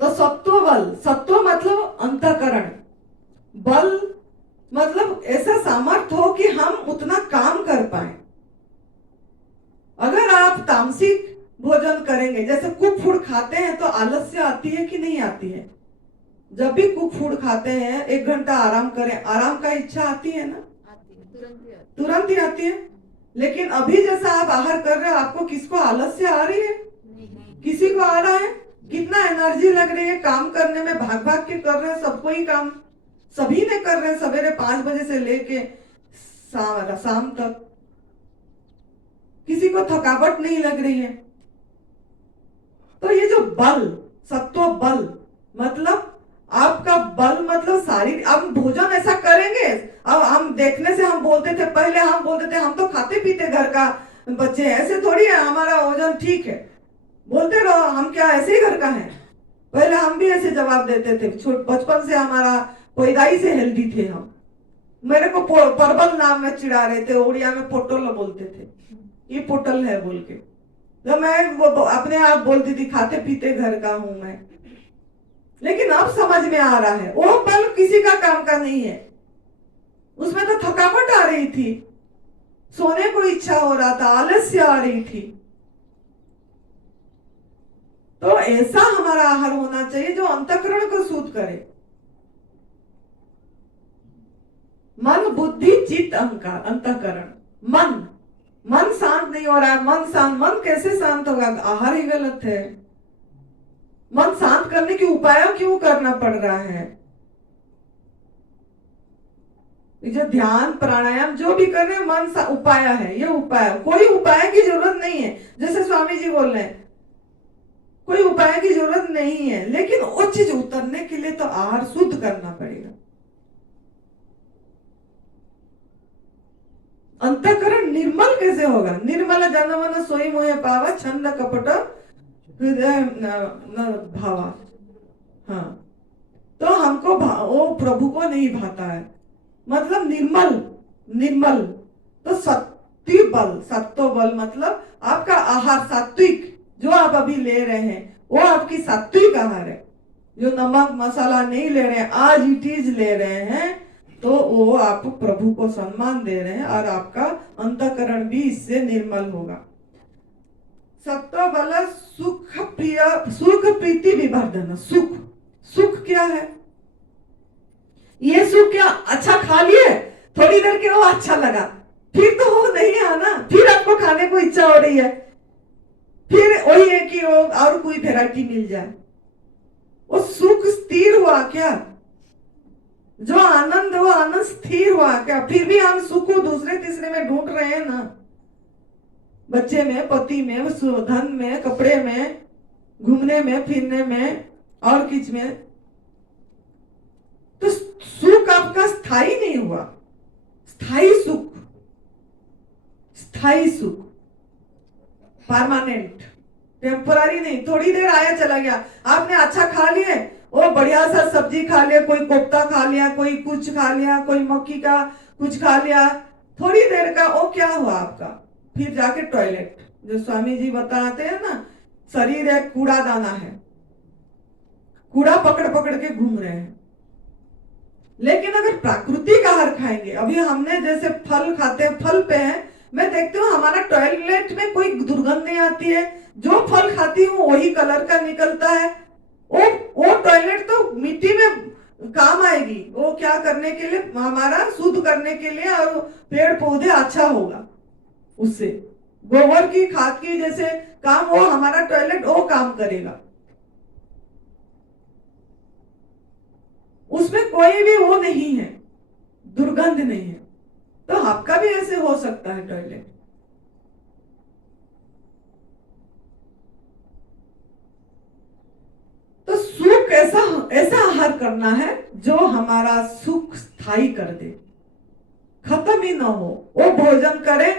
तो सत्व बल, सत्व मतलब अंतःकरण, बल मतलब ऐसा सामर्थ्य हो कि हम उतना काम कर पाए। अगर आप तामसिक भोजन करेंगे, जैसे कुक फूड खाते हैं तो आलस्य आती है कि नहीं आती है? जब भी कुक फूड खाते हैं 1 घंटा आराम करें, आराम का इच्छा आती है ना? आती है, तुरंत ही आती है। लेकिन अभी जैसा आप आहार कर रहे हो, आपको किसको आलस्य आ रही है? किसी को आ रहा है? कितना एनर्जी लग रही है काम करने में, भाग भाग के कर रहे हैं, सबको ही काम, सभी ने कर रहे हैं, सवेरे 5 बजे से लेके शाम तक, किसी को थकावट नहीं लग रही है। तो ये जो बल, सत्व बल मतलब आपका बल, मतलब शारीरिक, अब भोजन ऐसा करेंगे। अब हम देखने से हम बोलते थे, पहले हम बोलते थे हम तो खाते पीते घर का बच्चे, ऐसे थोड़ी है, हमारा वजन ठीक है, बोलते रहो, हम क्या ऐसे ही घर का है? पहले हम भी ऐसे जवाब देते थे, बचपन से हमारा पैदाई से हेल्दी थे हम। मेरे को परवल नाम में चिढ़ा रहे थे, उड़िया में पोटल बोलते थे, ये पोटल है बोल के। तो मैं वो अपने आप बोलती थी खाते पीते घर का हूं मैं। लेकिन अब समझ में आ रहा है वो बल किसी का काम का नहीं है, उसमें तो थकावट आ रही थी, सोने को इच्छा हो रहा था, आलस्य आ रही थी। तो ऐसा हमारा आहार होना चाहिए जो अंतःकरण को शुद्ध करे। मन बुद्धि चित्त अहंकार, अंतःकरण, मन, मन शांत नहीं हो रहा है, मन शांत, मन कैसे शांत होगा? आहार ही गलत है। मन शांत करने के उपाय क्यों करना पड़ रहा है? जो ध्यान प्राणायाम जो भी कर रहे हैं मन उपाय है, ये उपाय, कोई उपाय की जरूरत नहीं है। जैसे स्वामी जी बोल रहे हैं कोई उपाय की जरूरत नहीं है, लेकिन वो चीज उतरने के लिए तो आहार शुद्ध करना पड़ेगा। अंतःकरण निर्मल कैसे होगा? निर्मल जनमन सोई मोहे पावा छंद कपट हृदय न भावा। हाँ, तो हमको वो प्रभु को नहीं भाता है, मतलब निर्मल। निर्मल तो सत्व बल, सत्व बल मतलब आपका आहार सात्विक जो आप अभी ले रहे हैं वो आपकी सात्विक आहार है। जो नमक मसाला नहीं ले रहे हैं, आज ही चीज ले रहे हैं, तो वो आप प्रभु को सम्मान दे रहे हैं और आपका अंतःकरण भी इससे निर्मल होगा। सत्व बल सुख प्रिय, सुख प्रीति विवर्धन। सुख, सुख क्या है? ये सुख क्या? अच्छा खा लिए, थोड़ी देर के वो अच्छा लगा, फिर तो वो नहीं आना, फिर आपको खाने को इच्छा हो रही है, फिर वही है कि वो और कोई वैरायटी मिल जाए। वो सुख स्थिर हुआ क्या? जो आनंद, वो आनंद स्थिर हुआ क्या? फिर भी हम सुख को दूसरे तीसरे में ढूंढ रहे हैं ना, बच्चे में, पति में, धन में, कपड़े में, घूमने में, फिरने में और किस में, तो सुख आपका स्थायी नहीं हुआ। स्थायी सुख, स्थायी सुख, परमानेंट, टेम्पररी नहीं, थोड़ी देर आया चला गया। आपने अच्छा खा लिए, वो बढ़िया सा सब्जी खा लिया, कोई कोफ्ता खा लिया, कोई कुछ खा लिया, कोई मक्की का कुछ खा लिया, थोड़ी देर का वो क्या हुआ आपका? फिर जाके टॉयलेट। जो स्वामी जी बताते हैं ना, शरीर एक कूड़ा दाना है, कूड़ा पकड़ पकड़ के घूम रहे हैं। लेकिन अगर प्राकृतिक आहार खाएंगे, अभी हमने जैसे फल खाते हैं, फल पे है, मैं देखती हूँ हमारा टॉयलेट में कोई दुर्गंध नहीं आती है, जो फल खाती हूँ वही कलर का निकलता है। वो टॉयलेट तो मिट्टी में काम आएगी, वो क्या करने के लिए? हमारा शुद्ध करने के लिए, और पेड़ पौधे अच्छा होगा उससे, गोबर की खाद की जैसे काम वो हमारा टॉयलेट वो काम करेगा, उसमें कोई भी वो नहीं है, दुर्गंध नहीं है। तो आपका भी ऐसे हो सकता है टॉयलेट। तो सुख ऐसा ऐसा आहार करना है जो हमारा सुख स्थायी कर दे, खत्म ही ना हो। वो भोजन करे,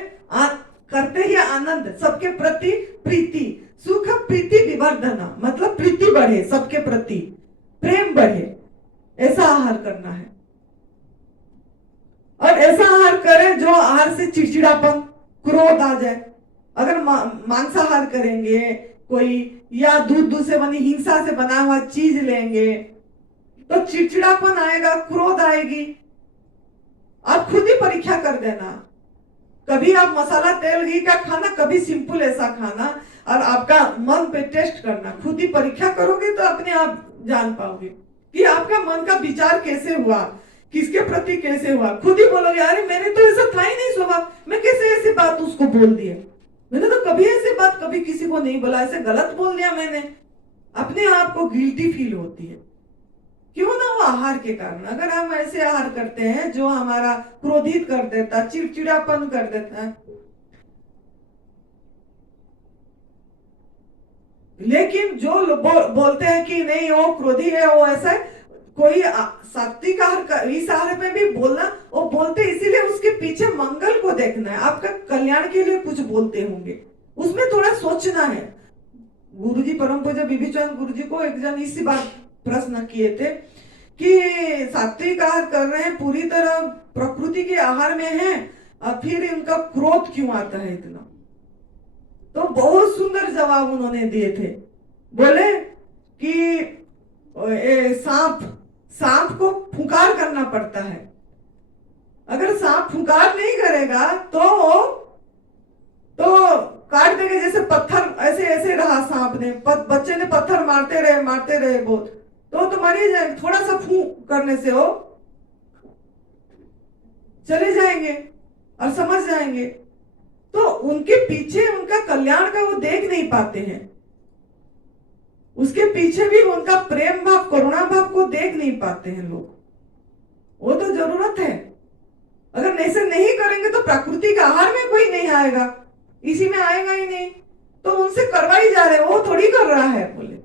करते ही आनंद, सबके प्रति प्रीति, सुख प्रीति विवर्धना, मतलब प्रीति बढ़े, सबके प्रति प्रेम बढ़े, ऐसा आहार करना है। और ऐसा आहार करें जो आहार से चिड़चिड़ापन, क्रोध आ जाए। अगर मांसाहार करेंगे कोई, या दूध से बनी हिंसा से बना हुआ चीज लेंगे, तो चिड़चिड़ापन आएगा, क्रोध आएगी। आप खुद ही परीक्षा कर देना, कभी आप मसाला तेल घी का खाना, कभी सिंपल ऐसा खाना, और आपका मन पे टेस्ट करना। खुद ही परीक्षा करोगे तो अपने आप जान पाओगे कि आपका मन का विचार कैसे हुआ, किसके प्रति कैसे हुआ। खुद ही बोलोगे अरे मैंने तो ऐसा था ही नहीं स्वभाव, मैं कैसे ऐसी बात उसको बोल दिया, मैंने तो कभी ऐसी बात कभी किसी को नहीं बोला, ऐसे गलत बोल दिया मैंने। अपने आप को गिल्टी फील होती है, क्यों ना वो आहार के कारण। अगर हम ऐसे आहार करते हैं जो हमारा क्रोधित कर देता, चिड़चिड़ापन कर देता है, लेकिन जो बोलते हैं कि नहीं वो क्रोधी है, वो ऐसा है, कोई सात्विक आहार, इस आहार में भी बोलना, वो बोलते इसीलिए उसके पीछे मंगल को देखना है, आपका कल्याण के लिए कुछ बोलते होंगे, उसमें थोड़ा सोचना है। गुरुजी परम पूज्य विभीचंद गुरुजी को एक जन इसी बात प्रश्न किए थे कि सात्विक आहार कर रहे हैं, पूरी तरह प्रकृति के आहार में है, फिर इनका क्रोध क्यों आता है इतना? तो बहुत सुंदर जवाब उन्होंने दिए थे। बोले कि सांप को फुंकार करना पड़ता है, अगर सांप फुंकार नहीं करेगा तो काट देगा। जैसे पत्थर ऐसे ऐसे रहा सांप ने, बच्चे ने पत्थर मारते रहे बहुत, तो मर जाए, थोड़ा सा फूंक करने से वो चले जाएंगे और समझ जाएंगे। तो उनके पीछे उनका कल्याण का वो देख नहीं पाते हैं, उसके पीछे भी उनका प्रेम भाव, करुणा भाव को देख नहीं पाते हैं लोग। वो तो जरूरत है, अगर ऐसे नहीं करेंगे तो प्राकृतिक आहार में कोई नहीं आएगा, इसी में आएगा ही नहीं। तो उनसे करवाई जा रहे, वो थोड़ी कर रहा है बोले।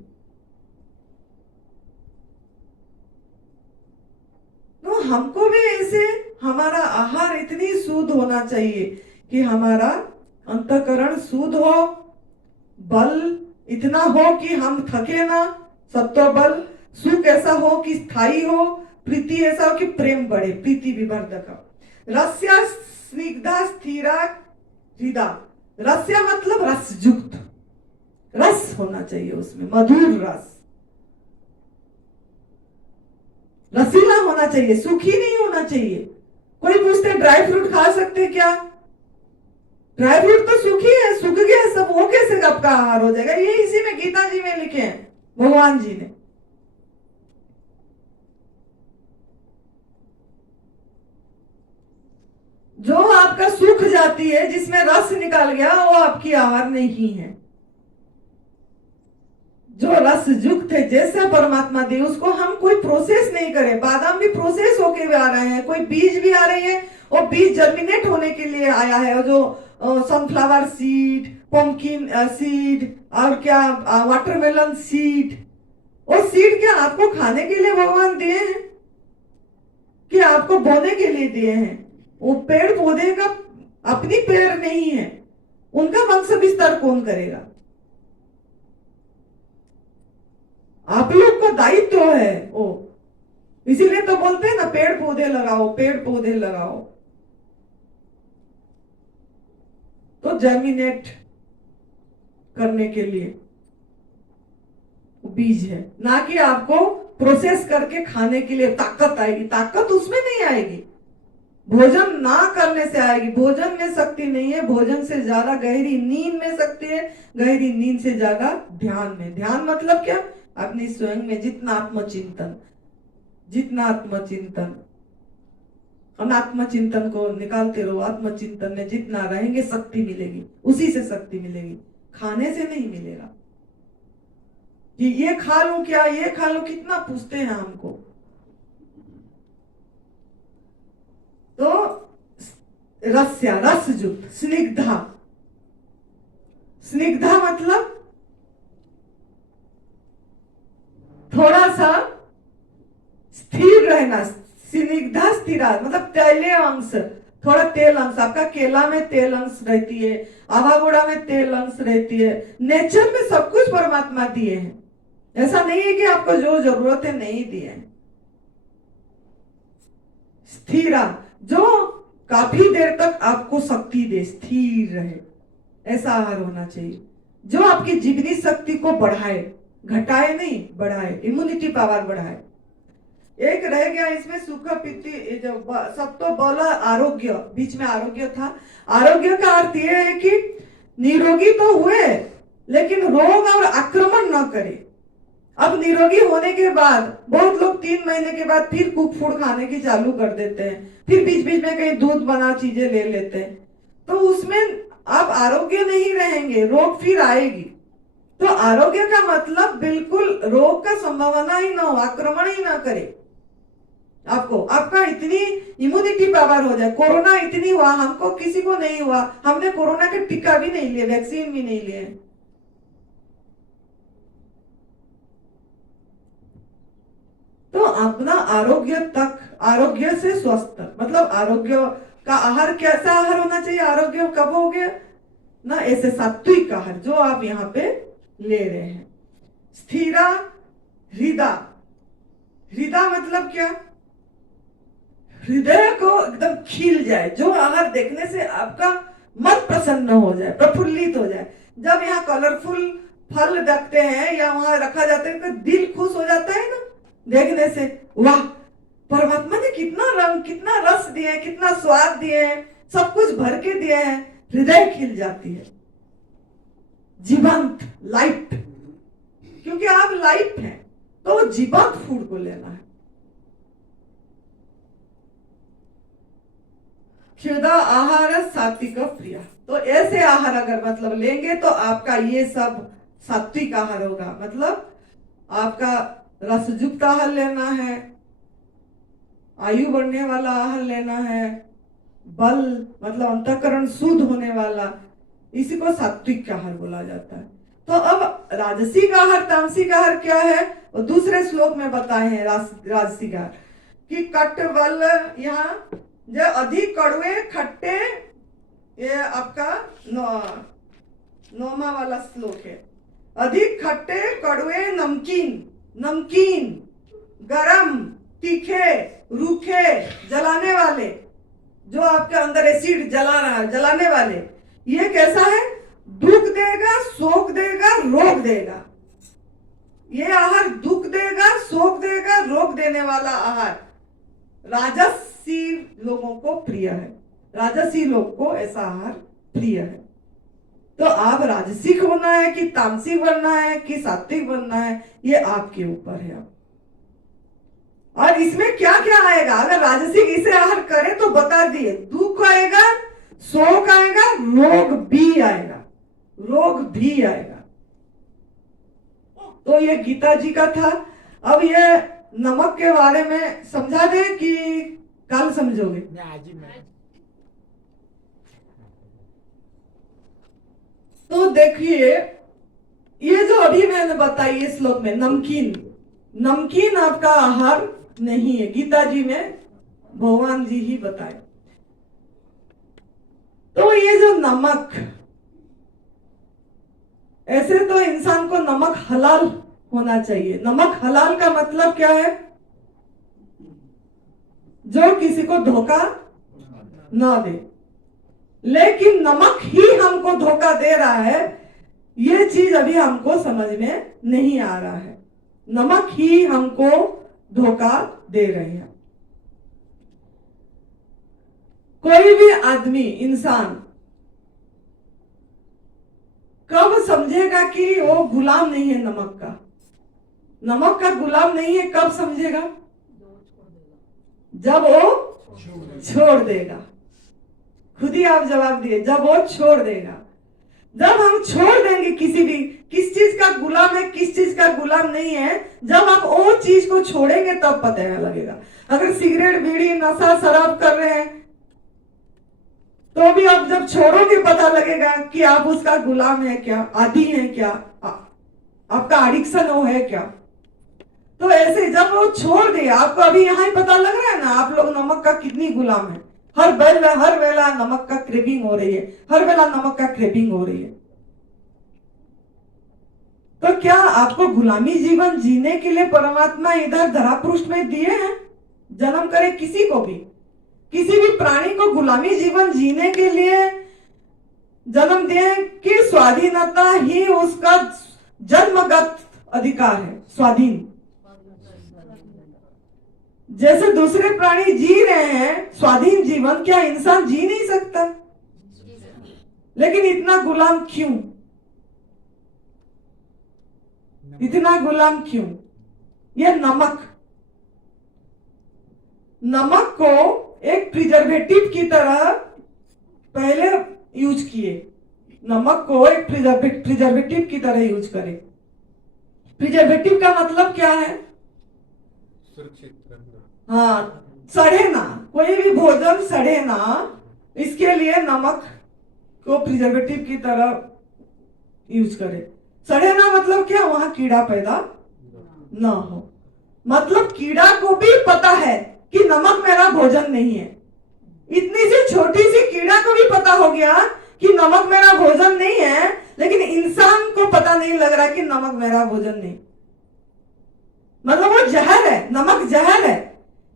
तो हमको भी ऐसे हमारा आहार इतनी शुद्ध होना चाहिए कि हमारा अंतःकरण शुद्ध हो, बल इतना हो कि हम थके ना, सत्व बल, सुख ऐसा हो कि स्थायी हो, प्रीति ऐसा हो कि प्रेम बढ़े, प्रीति विवर्धक। रस्या स्निग्धा स्थिरा हृदा, रस्या मतलब रसयुक्त, रस होना चाहिए उसमें, मधुर रस, रसीला होना चाहिए, सूखी नहीं होना चाहिए। कोई पूछते ड्राई फ्रूट खा सकते क्या? ड्राई फ्रूट तो सूखी है, सूख गया सब, वो कैसे आपका आहार हो जाएगा? ये इसी में गीता जी में लिखे हैं भगवान जी ने। जो आपका सूख जाती है, जिसमें रस निकाल गया, वो आपकी आहार नहीं है। जो रस युक्त है, जैसा परमात्मा दे उसको हम कोई प्रोसेस नहीं करें। बादाम भी प्रोसेस होके भी आ रहे हैं, कोई बीज भी आ रही है, वो बीज जर्मिनेट होने के लिए आया है। जो सनफ्लावर सीड, पम्पकिन सीड और क्या वाटरमेलन सीड, वो सीड क्या आपको खाने के लिए भगवान दिए हैं कि आपको बोने के लिए दिए हैं? वो पेड़ पौधे का अपनी पेड़ नहीं है, उनका वंश विस्तार कौन करेगा? आप लोग का दायित्व है वो। इसीलिए तो बोलते हैं ना, पेड़ पौधे लगाओ, पेड़ पौधे लगाओ। तो जर्मिनेट करने के लिए बीज है, ना कि आपको प्रोसेस करके खाने के लिए ताकत आएगी। ताकत उसमें नहीं आएगी, भोजन ना करने से आएगी। भोजन में शक्ति नहीं है, भोजन से ज्यादा गहरी नींद में शक्ति है, गहरी नींद से ज्यादा ध्यान में। ध्यान मतलब क्या? अपनी स्वयं में जितना आत्मचिंतन, जितना आत्मचिंतन, अनात्मचिंतन को निकालते रहो। आत्मचिंतन में जितना रहेंगे शक्ति मिलेगी, उसी से शक्ति मिलेगी, खाने से नहीं मिलेगा। कि ये खा लूं क्या, ये खा लूं, कितना पूछते हैं हमको। तो रस्या रसयुक्त, स्निग्धा, स्निग्धा मतलब थोड़ा सा स्थिर रहना। स्निग्धा स्थिरा मतलब तेलीय अंश, थोड़ा तेल अंश। आपका केला में तेल अंश रहती है, आवागोड़ा में तेल अंश रहती है। नेचर में सब कुछ परमात्मा दिए हैं, ऐसा नहीं है कि आपको जो जरूरत है नहीं दिए हैं। स्थिरा जो काफी देर तक आपको शक्ति दे, स्थिर रहे, ऐसा आहार होना चाहिए। जो आपकी जीवनी शक्ति को बढ़ाए, घटाए नहीं, बढ़ाए, इम्यूनिटी पावर बढ़ाए। एक रह गया इसमें सुख पित्ती, जो सत्व बल आरोग्य, बीच में आरोग्य था। आरोग्य का अर्थ यह है कि निरोगी तो हुए लेकिन रोग और आक्रमण न करे। अब निरोगी होने के बाद बहुत लोग 3 महीने के बाद फिर कुक फूड खाने की चालू कर देते हैं, फिर बीच बीच में कहीं दूध बना चीजें ले लेते हैं। तो उसमें आप आरोग्य नहीं रहेंगे, रोग फिर आएगी। तो आरोग्य का मतलब बिल्कुल रोग का संभावना ही ना हो, आक्रमण ही ना करे आपको। आपका इतनी इम्यूनिटी पावर हो जाए। कोरोना इतनी हुआ, हमको किसी को नहीं हुआ, हमने कोरोना के टीका भी नहीं लिया, वैक्सीन भी नहीं लिए। तो अपना आरोग्य तक, आरोग्य से स्वस्थ मतलब आरोग्य का आहार कैसा आहार होना चाहिए? आरोग्य कब हो गया ना, ऐसे सात्विक आहार जो आप यहाँ पे ले रहे हैं। स्थिरा हृदा, हृदा मतलब क्या? हृदय को एकदम खिल जाए, जो आहार देखने से आपका मन प्रसन्न हो जाए, प्रफुल्लित हो जाए। जब यहाँ कलरफुल फल रखते हैं या वहां रखा जाता है तो दिल खुश हो जाता है ना देखने से। वाह, परमात्मा ने कितना रंग, कितना रस दिए हैं, कितना स्वाद दिए हैं, सब कुछ भर के दिए हैं। हृदय खिल जाती है, जीवंत, लाइट, क्योंकि आप लाइट हैं। तो जीवंत फूड को लेना है। क्षुधा आहार सात्विक प्रिय, तो ऐसे आहार अगर मतलब लेंगे तो आपका ये सब सात्विक आहार होगा। मतलब आपका रसयुक्त आहार लेना है, आयु बढ़ने वाला आहार लेना है, बल मतलब अंतःकरण शुद्ध होने वाला, इसी को सात्विक आहार बोला जाता है। तो अब राजसिक आहार तामसिक आहार क्या है वो दूसरे श्लोक में बताए हैं। राजसिक आहार कि कट बल, यहाँ जो अधिक कड़वे खट्टे, ये आपका नौमा वाला श्लोक है। अधिक खट्टे कड़वे नमकीन, नमकीन गरम तीखे रूखे जलाने वाले, जो आपके अंदर एसिड जला रहा है, जलाने वाले, ये कैसा है? दुख देगा, शोक देगा, रोग देगा। ये आहार दुख देगा, शोक देगा, रोग देने वाला आहार राजसी लोगों को प्रिय है। राजसी लोग को ऐसा आहार प्रिय है। तो आप राजसिक होना है कि तामसिक बनना है कि सात्विक बनना है, ये आपके ऊपर है। और इसमें क्या क्या आएगा? अगर राजसिक इसे आहार करें तो बता दिए, दुख आएगा, शोक आएगा, रोग भी आएगा, रोग भी आएगा। तो ये गीता जी का था। अब ये नमक के बारे में समझा दे कि कल समझोगे? तो देखिए, ये जो अभी मैंने बताई इस श्लोक में, नमकीन, नमकीन आपका आहार नहीं है। गीता जी में भगवान जी ही बताए। तो ये जो नमक, ऐसे तो इंसान को नमक हलाल होना चाहिए। नमक हलाल का मतलब क्या है? जो किसी को धोखा ना दे। लेकिन नमक ही हमको धोखा दे रहा है, ये चीज अभी हमको समझ में नहीं आ रहा है। नमक ही हमको धोखा दे रहे हैं। कोई भी आदमी, इंसान कब समझेगा कि वो गुलाम नहीं है नमक का? नमक का गुलाम नहीं है, कब समझेगा? जब वो छोड़ देगा। खुद ही आप जवाब दिए, जब वो छोड़ देगा। जब हम छोड़ देंगे किस चीज का गुलाम है, किस चीज का गुलाम नहीं है, जब आप वो चीज को छोड़ेंगे तब पता लगेगा। अगर सिगरेट बीड़ी नशा शराब कर रहे हैं तो भी आप जब छोड़ोगे पता लगेगा कि आप उसका गुलाम है क्या, आदी है क्या, आपका एडिक्शन वो है क्या। तो ऐसे जब वो छोड़ दे, आपको अभी यहाँ ही पता लग रहा है ना, आप लोग नमक का कितनी गुलाम है। हर वेला नमक का क्रेविंग हो रही है, हर वेला नमक का क्रेविंग हो रही है। तो क्या आपको गुलामी जीवन जीने के लिए परमात्मा इधर धरा पृष्ठ में दिए हैं? जन्म करे किसी को भी, किसी भी प्राणी को गुलामी जीवन जीने के लिए जन्म दिए कि स्वाधीनता ही उसका जन्मगत अधिकार है, स्वाधीन। जैसे दूसरे प्राणी जी रहे हैं स्वाधीन जीवन, क्या इंसान जी नहीं सकता? लेकिन इतना गुलाम क्यों? इतना गुलाम क्यों? यह नमक को एक प्रिजर्वेटिव की तरह पहले यूज किए। नमक को एक प्रिजर्वेटिव की तरह यूज करें। प्रिजर्वेटिव का मतलब क्या है? सुरक्षित करना। हाँ, सड़े ना, कोई भी भोजन सड़े ना, इसके लिए नमक को प्रिजर्वेटिव की तरह यूज करें। सड़े ना मतलब क्या? वहां कीड़ा पैदा ना हो। मतलब कीड़ा को भी पता है कि नमक मेरा भोजन नहीं है। इतनी सी छोटी सी कीड़ा को भी पता हो गया कि नमक मेरा भोजन नहीं है, लेकिन इंसान को पता नहीं लग रहा कि नमक मेरा भोजन नहीं। मतलब वो जहर है, नमक जहर है।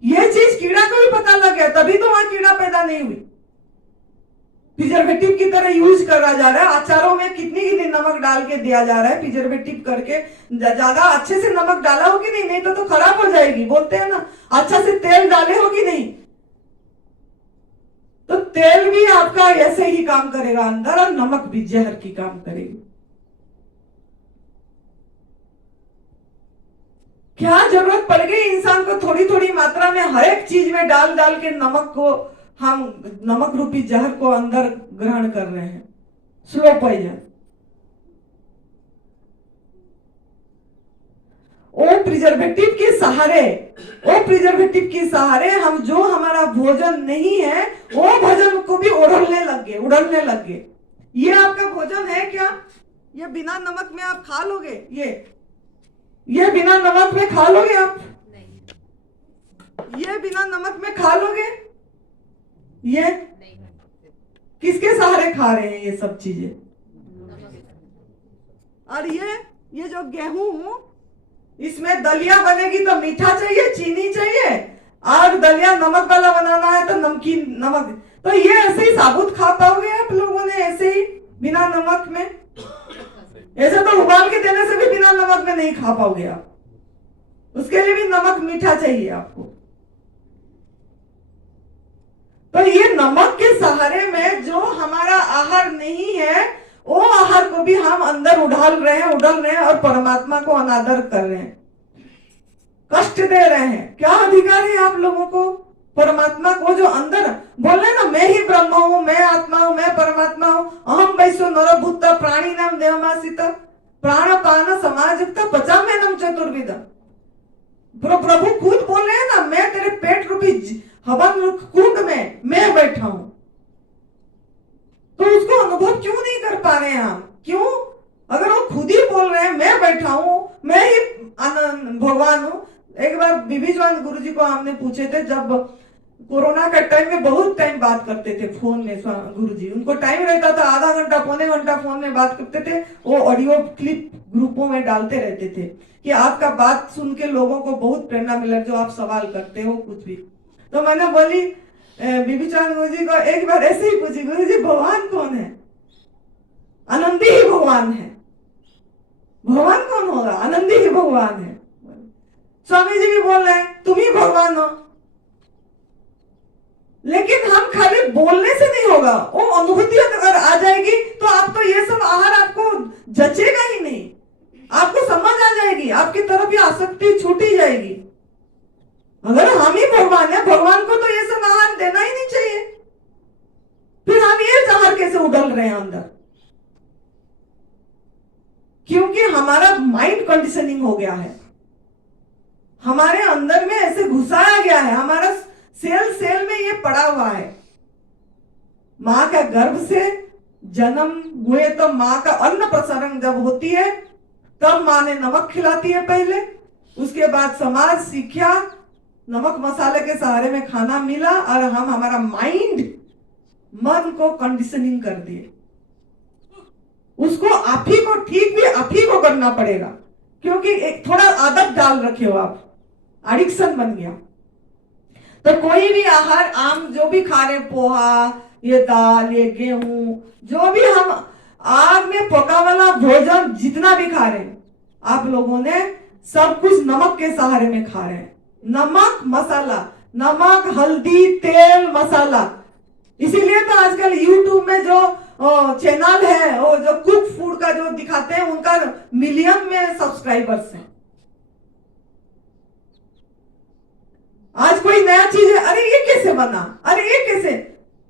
ये चीज कीड़ा को भी पता लग गया, तभी तो वहां कीड़ा पैदा नहीं हुई। प्रिजर्वेटिव की तरह यूज करा जा रहा है। अचारों में कितनी नमक डाल के दिया जा रहा है, प्रिजर्वेटिव करके। ज्यादा अच्छे से नमक डाला हो कि नहीं तो खराब हो जाएगी। बोलते हैं ना, अच्छा से तेल डाले हो कि नहीं, तो तेल भी आपका ऐसे ही काम करेगा अंदर, और नमक भी जहर की काम करेगी। क्या जरूरत पड़ गई इंसान को थोड़ी थोड़ी मात्रा में हर एक चीज में डाल डाल के नमक को, हम नमक रूपी जहर को अंदर ग्रहण कर रहे हैं, स्लो पॉइजन। वो प्रिजर्वेटिव के सहारे वो प्रिजर्वेटिव के सहारे हम जो हमारा भोजन नहीं है वो भोजन को भी उड़ने लग गए। ये आपका भोजन है क्या? ये बिना नमक में आप खा लोगे? ये बिना नमक में खा लोगे आप? ये बिना नमक में खा लोगे? ये किसके सहारे खा रहे हैं ये सब चीजें? और ये जो गेहूं, इसमें दलिया बनेगी तो मीठा चाहिए, चीनी चाहिए, और दलिया नमक वाला बनाना है तो नमकीन नमक। तो ये ऐसे ही साबुत खा पाओगे आप लोगों ने? ऐसे ही बिना नमक में? ऐसे तो उबाल के देने से भी बिना नमक में नहीं खा पाओगे आप। उसके लिए भी नमक मीठा चाहिए आपको। तो ये नमक के सहारे में जो हमारा आहार नहीं है वो आहार को भी हम अंदर उड़ल रहे हैं और परमात्मा को अनादर कर रहे हैं, कष्ट दे रहे हैं। क्या अधिकार है आप लोगों को? परमात्मा को जो अंदर बोल रहे ना, मैं ही ब्रह्म हूँ, मैं आत्मा हूँ, मैं परमात्मा हूँ, अहम वैश्व नरभूत प्राणी नाम देहमासित प्राण पान समायुक्त पचाम्यनम चतुर्विध। प्रभु खुद बोल रहे हैं ना, मैं तेरे पेट रूपी हवन कुंड में मैं बैठा हूं। तो उसको अनुभव क्यों नहीं कर पा रहे हैं हम? क्यों? अगर वो खुद ही बोल रहे हैं मैं बैठा हूं, मैं ही भगवान हूं। एक बार विभीजवान गुरु जी को हमने पूछे थे, जब कोरोना का टाइम में बहुत टाइम बात करते थे फोन में गुरु जी, उनको टाइम रहता था, आधा घंटा पौने घंटा फोन में बात करते थे। वो ऑडियो क्लिप ग्रुपों में डालते रहते थे कि आपका बात सुन के लोगों को बहुत प्रेरणा मिला, जो आप सवाल करते हो कुछ भी। तो मैंने बोली विभीचंद गुरु जी को एक बार ऐसे ही पूछी, गुरु जी भगवान कौन है? आनंदी ही भगवान है। भगवान कौन होगा? आनंदी ही भगवान है। स्वामी जी भी बोल रहे हैं तुम ही भगवान हो। लेकिन हम खाली बोलने से नहीं होगा, वो अनुभूति अगर आ जाएगी तो आप तो ये सब आहार आपको जचेगा ही नहीं, आपको समझ आ जाएगी, आपकी तरफ ये आसक्ति छूटी जाएगी। अगर हम ही भगवान है, भगवान को तो ये सब आहार देना ही नहीं चाहिए, फिर हम ये आहार कैसे उड़ल रहे हैं अंदर? क्योंकि हमारा माइंड कंडीशनिंग हो गया है, हमारे अंदर में ऐसे घुसाया गया है, हमारा सेल में ये पड़ा हुआ है। माँ का गर्भ से जन्म हुए तो माँ का अन्न प्रसारण जब होती है तब माँ ने नमक खिलाती है पहले, उसके बाद समाज सीखा, नमक मसाले के सहारे में खाना मिला और हम हमारा माइंड मन को कंडीशनिंग कर दिए। उसको आप ही को ठीक भी आप ही को करना पड़ेगा, क्योंकि एक थोड़ा आदत डाल रखे हो आप, एडिक्शन बन गया। तो कोई भी आहार आम जो भी खा रहे, पोहा, ये दाल, ये गेहूं, जो भी हम आग में पका वाला भोजन जितना भी खा रहे हैं, आप लोगों ने सब कुछ नमक के सहारे में खा रहे हैं। नमक मसाला, नमक हल्दी तेल मसाला। इसीलिए तो आजकल यूट्यूब में जो चैनल है, वो जो कुक फूड का जो दिखाते हैं, उनका मिलियन में सब्सक्राइबर्स हैं। आज कोई नया चीज है, अरे ये कैसे बना, अरे ये कैसे,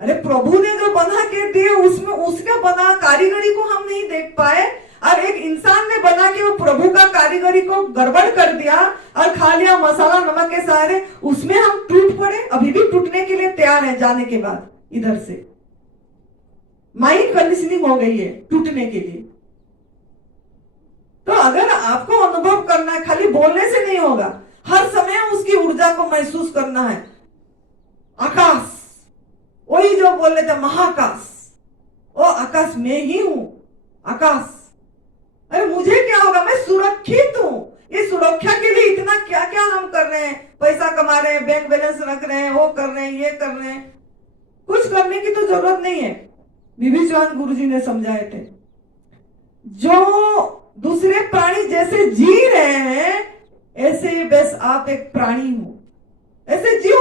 अरे प्रभु ने जो बना के दिए उसमें उसका बना कारीगरी को हम नहीं देख पाए, और एक इंसान ने बना के वो प्रभु का कारीगरी को गड़बड़ कर दिया और खा लिया मसाला नमक के सहारे, उसमें हम टूट पड़े। अभी भी टूटने के लिए तैयार है, जाने के बाद इधर से माइंड कंडीशनिंग हो गई है टूटने के लिए। तो अगर आपको अनुभव करना है, खाली बोलने से नहीं होगा, हर समय उसकी ऊर्जा को महसूस करना है। आकाश, वही जो बोल रहे थे महाकाश, वो आकाश में ही हूं, आकाश। अरे मुझे क्या होगा, मैं सुरक्षित हूं। ये सुरक्षा के लिए इतना क्या क्या हम कर रहे हैं, पैसा कमा रहे हैं, बैंक बैलेंस रख रहे हैं, वो कर रहे हैं, ये कर रहे हैं, कुछ करने की तो जरूरत नहीं है। विभीचंद गुरु जी ने समझाए थे, जो दूसरे प्राणी जैसे जी रहे हैं ऐसे बस आप एक प्राणी हो, ऐसे जियो।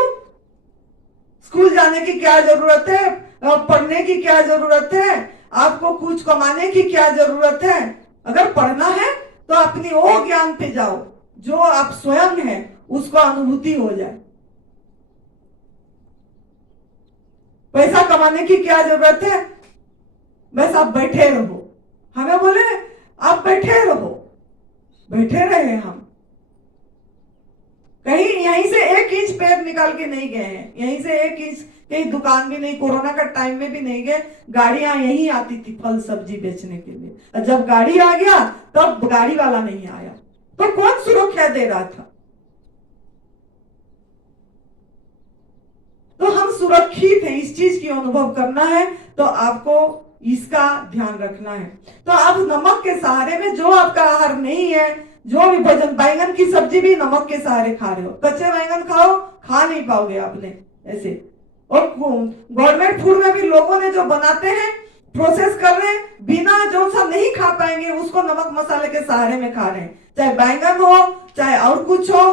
स्कूल जाने की क्या जरूरत है, पढ़ने की क्या जरूरत है, आपको कुछ कमाने की क्या जरूरत है? अगर पढ़ना है तो अपनी वो ज्ञान पे जाओ जो आप स्वयं है, उसको अनुभूति हो जाए। पैसा कमाने की क्या जरूरत है, बस आप बैठे रहो। हमें बोले आप बैठे रहो, बैठे रहे हम, कहीं यहीं से 1 इंच पैर निकाल के नहीं गए हैं, यहीं से 1 इंच कहीं दुकान भी नहीं, कोरोना का टाइम में भी नहीं गए। गाड़ियां यहीं आती थी फल सब्जी बेचने के लिए, और जब गाड़ी आ गया तब गाड़ी वाला नहीं आया, तो कौन सुरक्षा दे रहा था? तो हम सुरक्षित हैं, इस चीज की अनुभव करना है, तो आपको इसका ध्यान रखना है। तो आप नमक के सहारे में, जो आपका आहार नहीं है, जो भी भोजन, बैंगन की सब्जी भी नमक के सहारे खा रहे हो, कच्चे बैंगन खाओ, खा नहीं पाओगे आपने ऐसे। और गवर्नमेंट फूड में भी लोगों ने जो बनाते हैं, प्रोसेस कर रहे हैं, बिना जो सा नहीं खा पाएंगे उसको नमक मसाले के सहारे में खा रहे हैं, चाहे बैंगन हो चाहे और कुछ हो,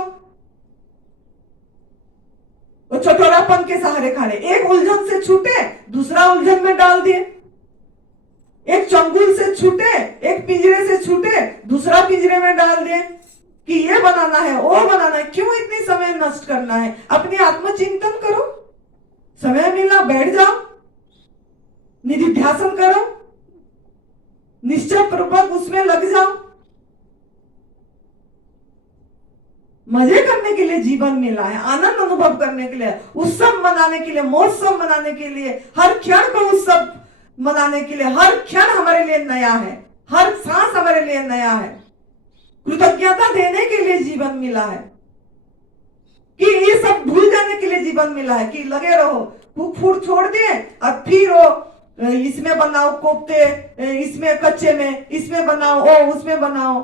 वो चटोरापन के सहारे खा रहे। एक उलझन से छूटे दूसरा उलझन में डाल दिए, एक चंगुल से छूटे, एक पिंजरे से छूटे दूसरा पिंजरे में डाल दिए कि ये बनाना है वो बनाना है। क्यों इतनी समय नष्ट करना है? अपनी आत्मचिंतन करो, समय मिला बैठ जाओ, निधिध्यासन करो, निश्चय पूर्वक उसमें लग जाओ। मजे करने के लिए जीवन मिला है, आनंद अनुभव करने के लिए, उत्सव मनाने के लिए, महोत्सव मनाने के लिए, हर क्षण को उत्सव मनाने के लिए, हर क्षण हमारे लिए नया है, हर सांस हमारे लिए नया है। कृतज्ञता देने के लिए जीवन मिला है, कि ये सब भूल जाने के लिए जीवन मिला है, कि लगे रहो, कुक फूड छोड़ दिए और फिर वो इसमें बनाओ कोफ्ते, इसमें कच्चे में, इसमें बनाओ, ओ उसमें बनाओ,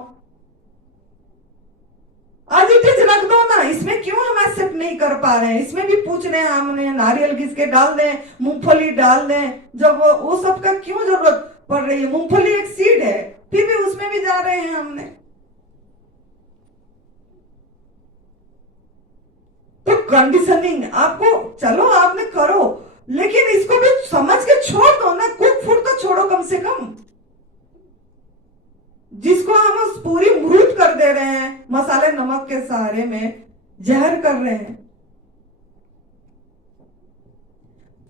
आज इट रख दो ना। इसमें क्यों हम एक्सेप्ट नहीं कर पा रहे हैं? इसमें भी पूछ रहे हैं हमने, नारियल घिस के डाल दें, मूंगफली डाल दें, जब वो सब का क्यों जरूरत पड़ रही है? मूंगफली एक सीड है, फिर भी उसमें भी जा रहे हैं हमने। तो कंडीशनिंग आपको, चलो आपने करो, लेकिन इसको भी समझ के छोड़ दो ना। कुक फूड तो छोड़ो कम से कम, जिसको हम पूरी मृत कर दे रहे हैं, मसाले नमक के सहारे में जहर कर रहे हैं।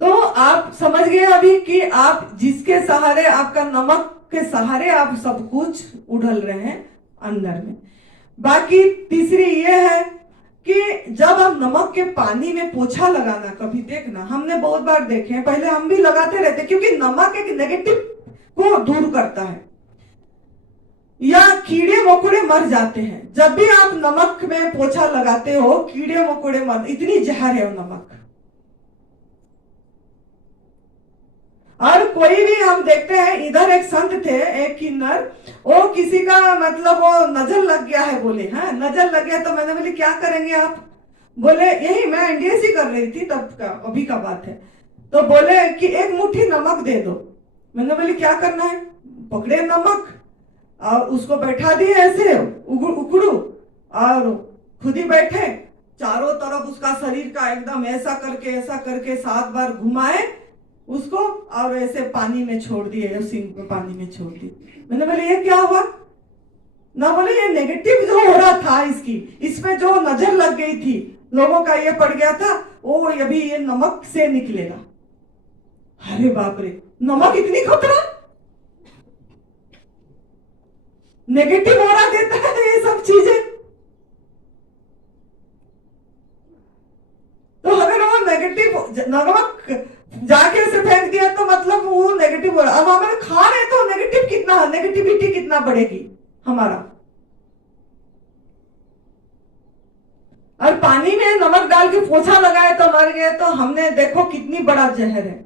तो आप समझ गए अभी कि आप जिसके सहारे, आपका नमक के सहारे आप सब कुछ उड़ल रहे हैं अंदर में। बाकी तीसरी ये है कि जब आप नमक के पानी में पोछा लगाना, कभी देखना, हमने बहुत बार देखे हैं, पहले हम भी लगाते रहते, क्योंकि नमक एक नेगेटिव को दूर करता है, या कीड़े मकोड़े मर जाते हैं। जब भी आप नमक में पोछा लगाते हो, कीड़े मकोड़े मर, इतनी जहर है वो नमक। और कोई भी हम देखते हैं, इधर एक संत थे, एक किन्नर, वो किसी का मतलब वो नजर लग गया है, बोले हाँ नजर लग गया। तो मैंने बोली क्या करेंगे आप? बोले यही मैं एनडीएससी कर रही थी तब का, अभी का बात है। तो बोले कि एक मुट्ठी नमक दे दो। मैंने बोली क्या करना है? पकड़े नमक और उसको बैठा दिए ऐसे उकड़ू, और खुद ही बैठे, चारों तरफ उसका शरीर का एकदम ऐसा करके 7 बार घुमाए उसको, और ऐसे पानी में छोड़ दिए, सिंक में पानी में छोड़ दिए। मैंने बोले ये क्या हुआ? ना बोले ये नेगेटिव जो हो रहा था, इसमें जो नजर लग गई थी, लोगों का ये पड़ गया था, वो अभी ये नमक से निकलेगा। अरे बाप रे, नमक इतनी खतरा, नेगेटिव हो रहा देता है ये सब चीजें। तो अगर वो नेगेटिव नमक जाके से फेंक दिया तो मतलब वो नेगेटिव हो रहा। अब हमारे खा रहे तो नेगेटिव कितना, नेगेटिविटी कितना बढ़ेगी हमारा। और पानी में नमक डाल के पोछा लगाए तो मर गए, तो हमने देखो कितनी बड़ा जहर है।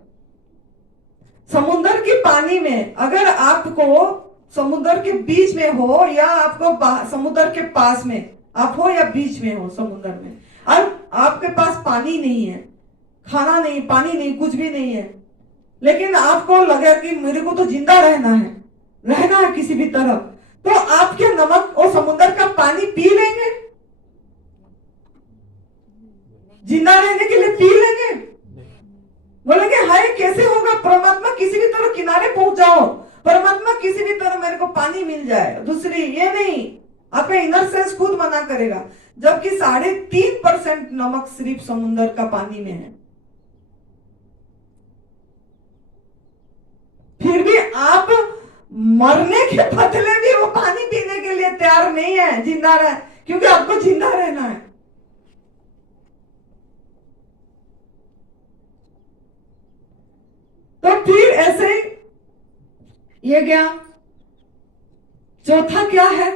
समुद्र की पानी में अगर आपको समुद्र के बीच में हो, या आपको समुद्र के पास में आप हो, या बीच में हो समुद्र में, और आपके पास पानी नहीं है, खाना नहीं, पानी नहीं, कुछ भी नहीं है, लेकिन आपको लगा कि मेरे को तो जिंदा रहना है किसी भी तरह, तो आप क्या नमक और समुद्र का पानी पी लेंगे? जिंदा रहने के लिए पी लेंगे? बोलेंगे हाय कैसे होगा? परमात्मा किसी भी तरह किनारे पहुंच जाओ, परमात्मा किसी भी तरह मेरे को पानी मिल जाए। दूसरी ये नहीं, आपका इनर सेंस खुद मना करेगा, जबकि 3.5% नमक सिर्फ समुद्र का पानी में है। फिर भी आप मरने के बदले भी वो पानी पीने के लिए तैयार नहीं है, जिंदा रह, क्योंकि आपको जिंदा रहना है। ये गया। चौथा क्या है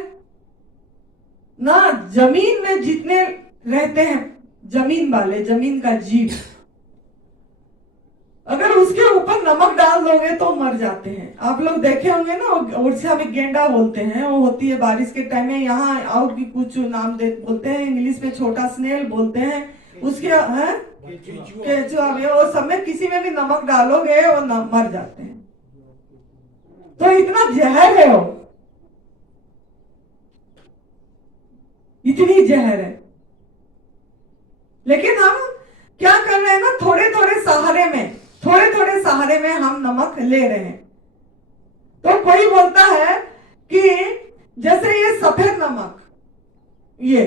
ना, जमीन में जितने रहते हैं जमीन वाले, जमीन का जीव, अगर उसके ऊपर नमक डाल दोगे तो मर जाते हैं। आप लोग देखे होंगे ना, उड़ीसा में गेंडा बोलते हैं, वो होती है बारिश के टाइम में। यहाँ और भी कुछ नाम दे बोलते हैं, इंग्लिश में छोटा स्नेल बोलते हैं उसके, हैं केचुआ में। वो सब में किसी में भी नमक डालोगे वो मर जाते हैं। तो इतना जहर है वो, इतनी जहर है। लेकिन हम क्या कर रहे हैं ना, थोड़े थोड़े सहारे में हम नमक ले रहे हैं। तो कोई बोलता है कि जैसे ये सफेद नमक, ये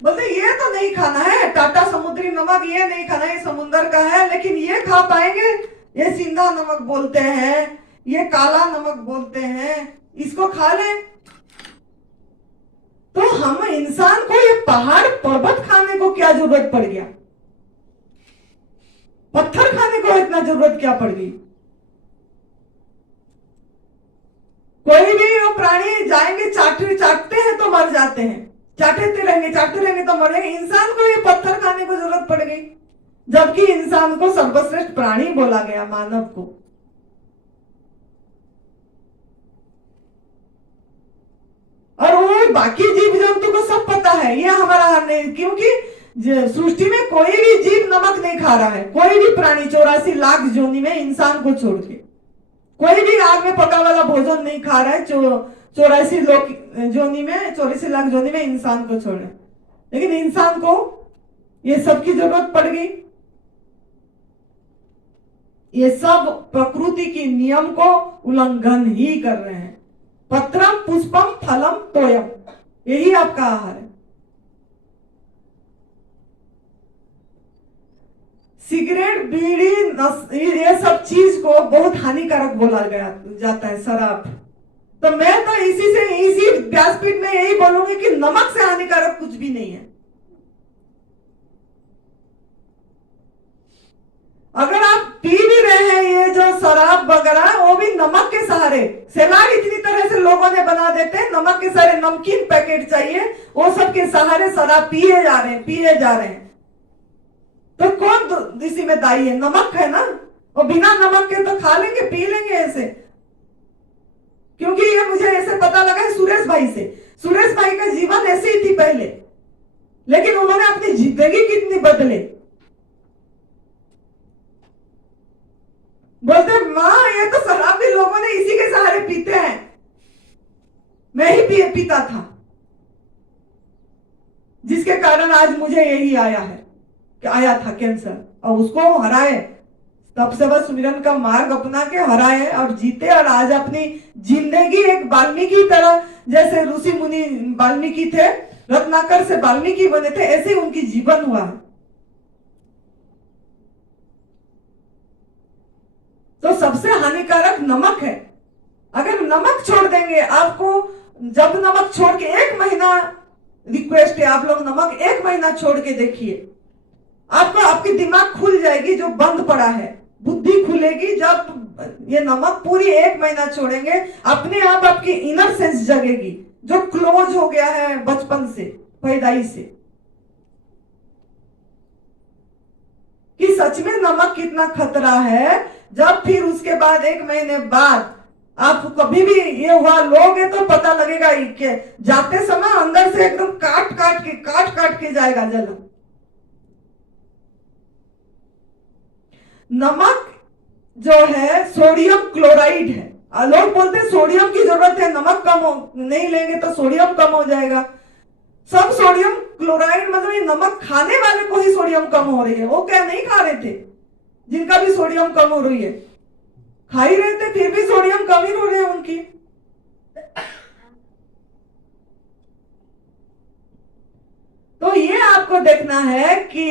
बोलते ये तो नहीं खाना है, टाटा समुद्री नमक ये नहीं खाना, ये समुद्र का है। लेकिन ये खा पाएंगे, ये सिंधा नमक बोलते हैं, ये काला नमक बोलते हैं, इसको खा लें। तो हम इंसान को ये पहाड़ पर्वत खाने को क्या जरूरत पड़ गया, पत्थर खाने को इतना जरूरत क्या पड़ गई। कोई भी वो प्राणी जाएंगे, चाटते हैं तो मर जाते हैं, चाटते रहेंगे तो मरेंगे। इंसान को ये पत्थर खाने को जरूरत पड़ गई, जबकि इंसान को सर्वश्रेष्ठ प्राणी बोला गया, मानव को। और वो बाकी जीव जंतु को सब पता है ये हमारा नहीं, क्योंकि सृष्टि में कोई भी जीव नमक नहीं खा रहा है। कोई भी प्राणी 84 लाख जोनी में इंसान को छोड़ के कोई भी आग में पका वाला भोजन नहीं खा रहा है। 84 लाख जोनी में इंसान को छोड़े। लेकिन इंसान को ये सब की जरूरत पड़ गई। ये सब प्रकृति के नियम को उल्लंघन ही कर रहे हैं। पत्रम पुष्पम फलम तोयम, यही आपका आहार है। सिगरेट, बीड़ी, ये सब चीज को बहुत हानिकारक बोला गया जाता है, शराब। तो मैं तो इसी व्यासपीठ में यही बोलूंगी कि नमक से हानिकारक कुछ भी नहीं है। अगर आप पी भी रहे हैं ये जो शराब वगैरह, वो भी नमक के सहारे। सैलाड इतनी तरह से लोगों ने बना देते हैं, नमक के सहारे, नमकीन पैकेट चाहिए, वो सब के सहारे शराब पिए जा रहे हैं। तो कौन इसी में दायी है? नमक है ना। और बिना नमक के तो खा लेंगे, पी लेंगे ऐसे। क्योंकि ये मुझे ऐसे पता लगा है सुरेश भाई से। सुरेश भाई का जीवन ऐसे ही थी पहले, लेकिन उन्होंने अपनी जिंदगी कितनी बदले। बोलते माँ ये तो शराब भी लोगों ने इसी के सहारे पीते हैं, मैं ही पीता था, जिसके कारण आज मुझे यही आया था कैंसर। और उसको हराए, तब से बस सुमिरन का मार्ग अपना के हराए और जीते। और आज अपनी जिंदगी एक वाल्मीकि तरह, जैसे ऋषि मुनि वाल्मीकि थे, रत्नाकर से वाल्मीकि बने थे, ऐसे उनकी जीवन हुआ है। तो सबसे हानिकारक नमक है। अगर नमक छोड़ देंगे, आपको जब नमक छोड़ के 1 महीना, रिक्वेस्ट है आप लोग नमक 1 महीना छोड़ के देखिए, आपको आपकी दिमाग खुल जाएगी जो बंद पड़ा है, बुद्धि खुलेगी। जब ये नमक पूरी 1 महीना छोड़ेंगे, अपने आप आपकी इनर सेंस जगेगी, जो क्लोज हो गया है बचपन से, पैदाइश से, कि सच में नमक कितना खतरा है। जब फिर उसके बाद 1 महीने बाद आप कभी भी ये हुआ लोगे तो पता लगेगा कि जाते समय अंदर से एकदम काट के जाएगा जलन। नमक जो है सोडियम क्लोराइड है। लोग बोलते हैं सोडियम की जरूरत है, नमक नहीं लेंगे तो सोडियम कम हो जाएगा। सब सोडियम क्लोराइड मतलब ये नमक खाने वाले को ही सोडियम कम हो रही है। वो क्या नहीं खा रहे थे, जिनका भी सोडियम कम हो रही है, खा ही रहे थे, फिर भी सोडियम कम ही हो रही है उनकी। तो ये आपको देखना है कि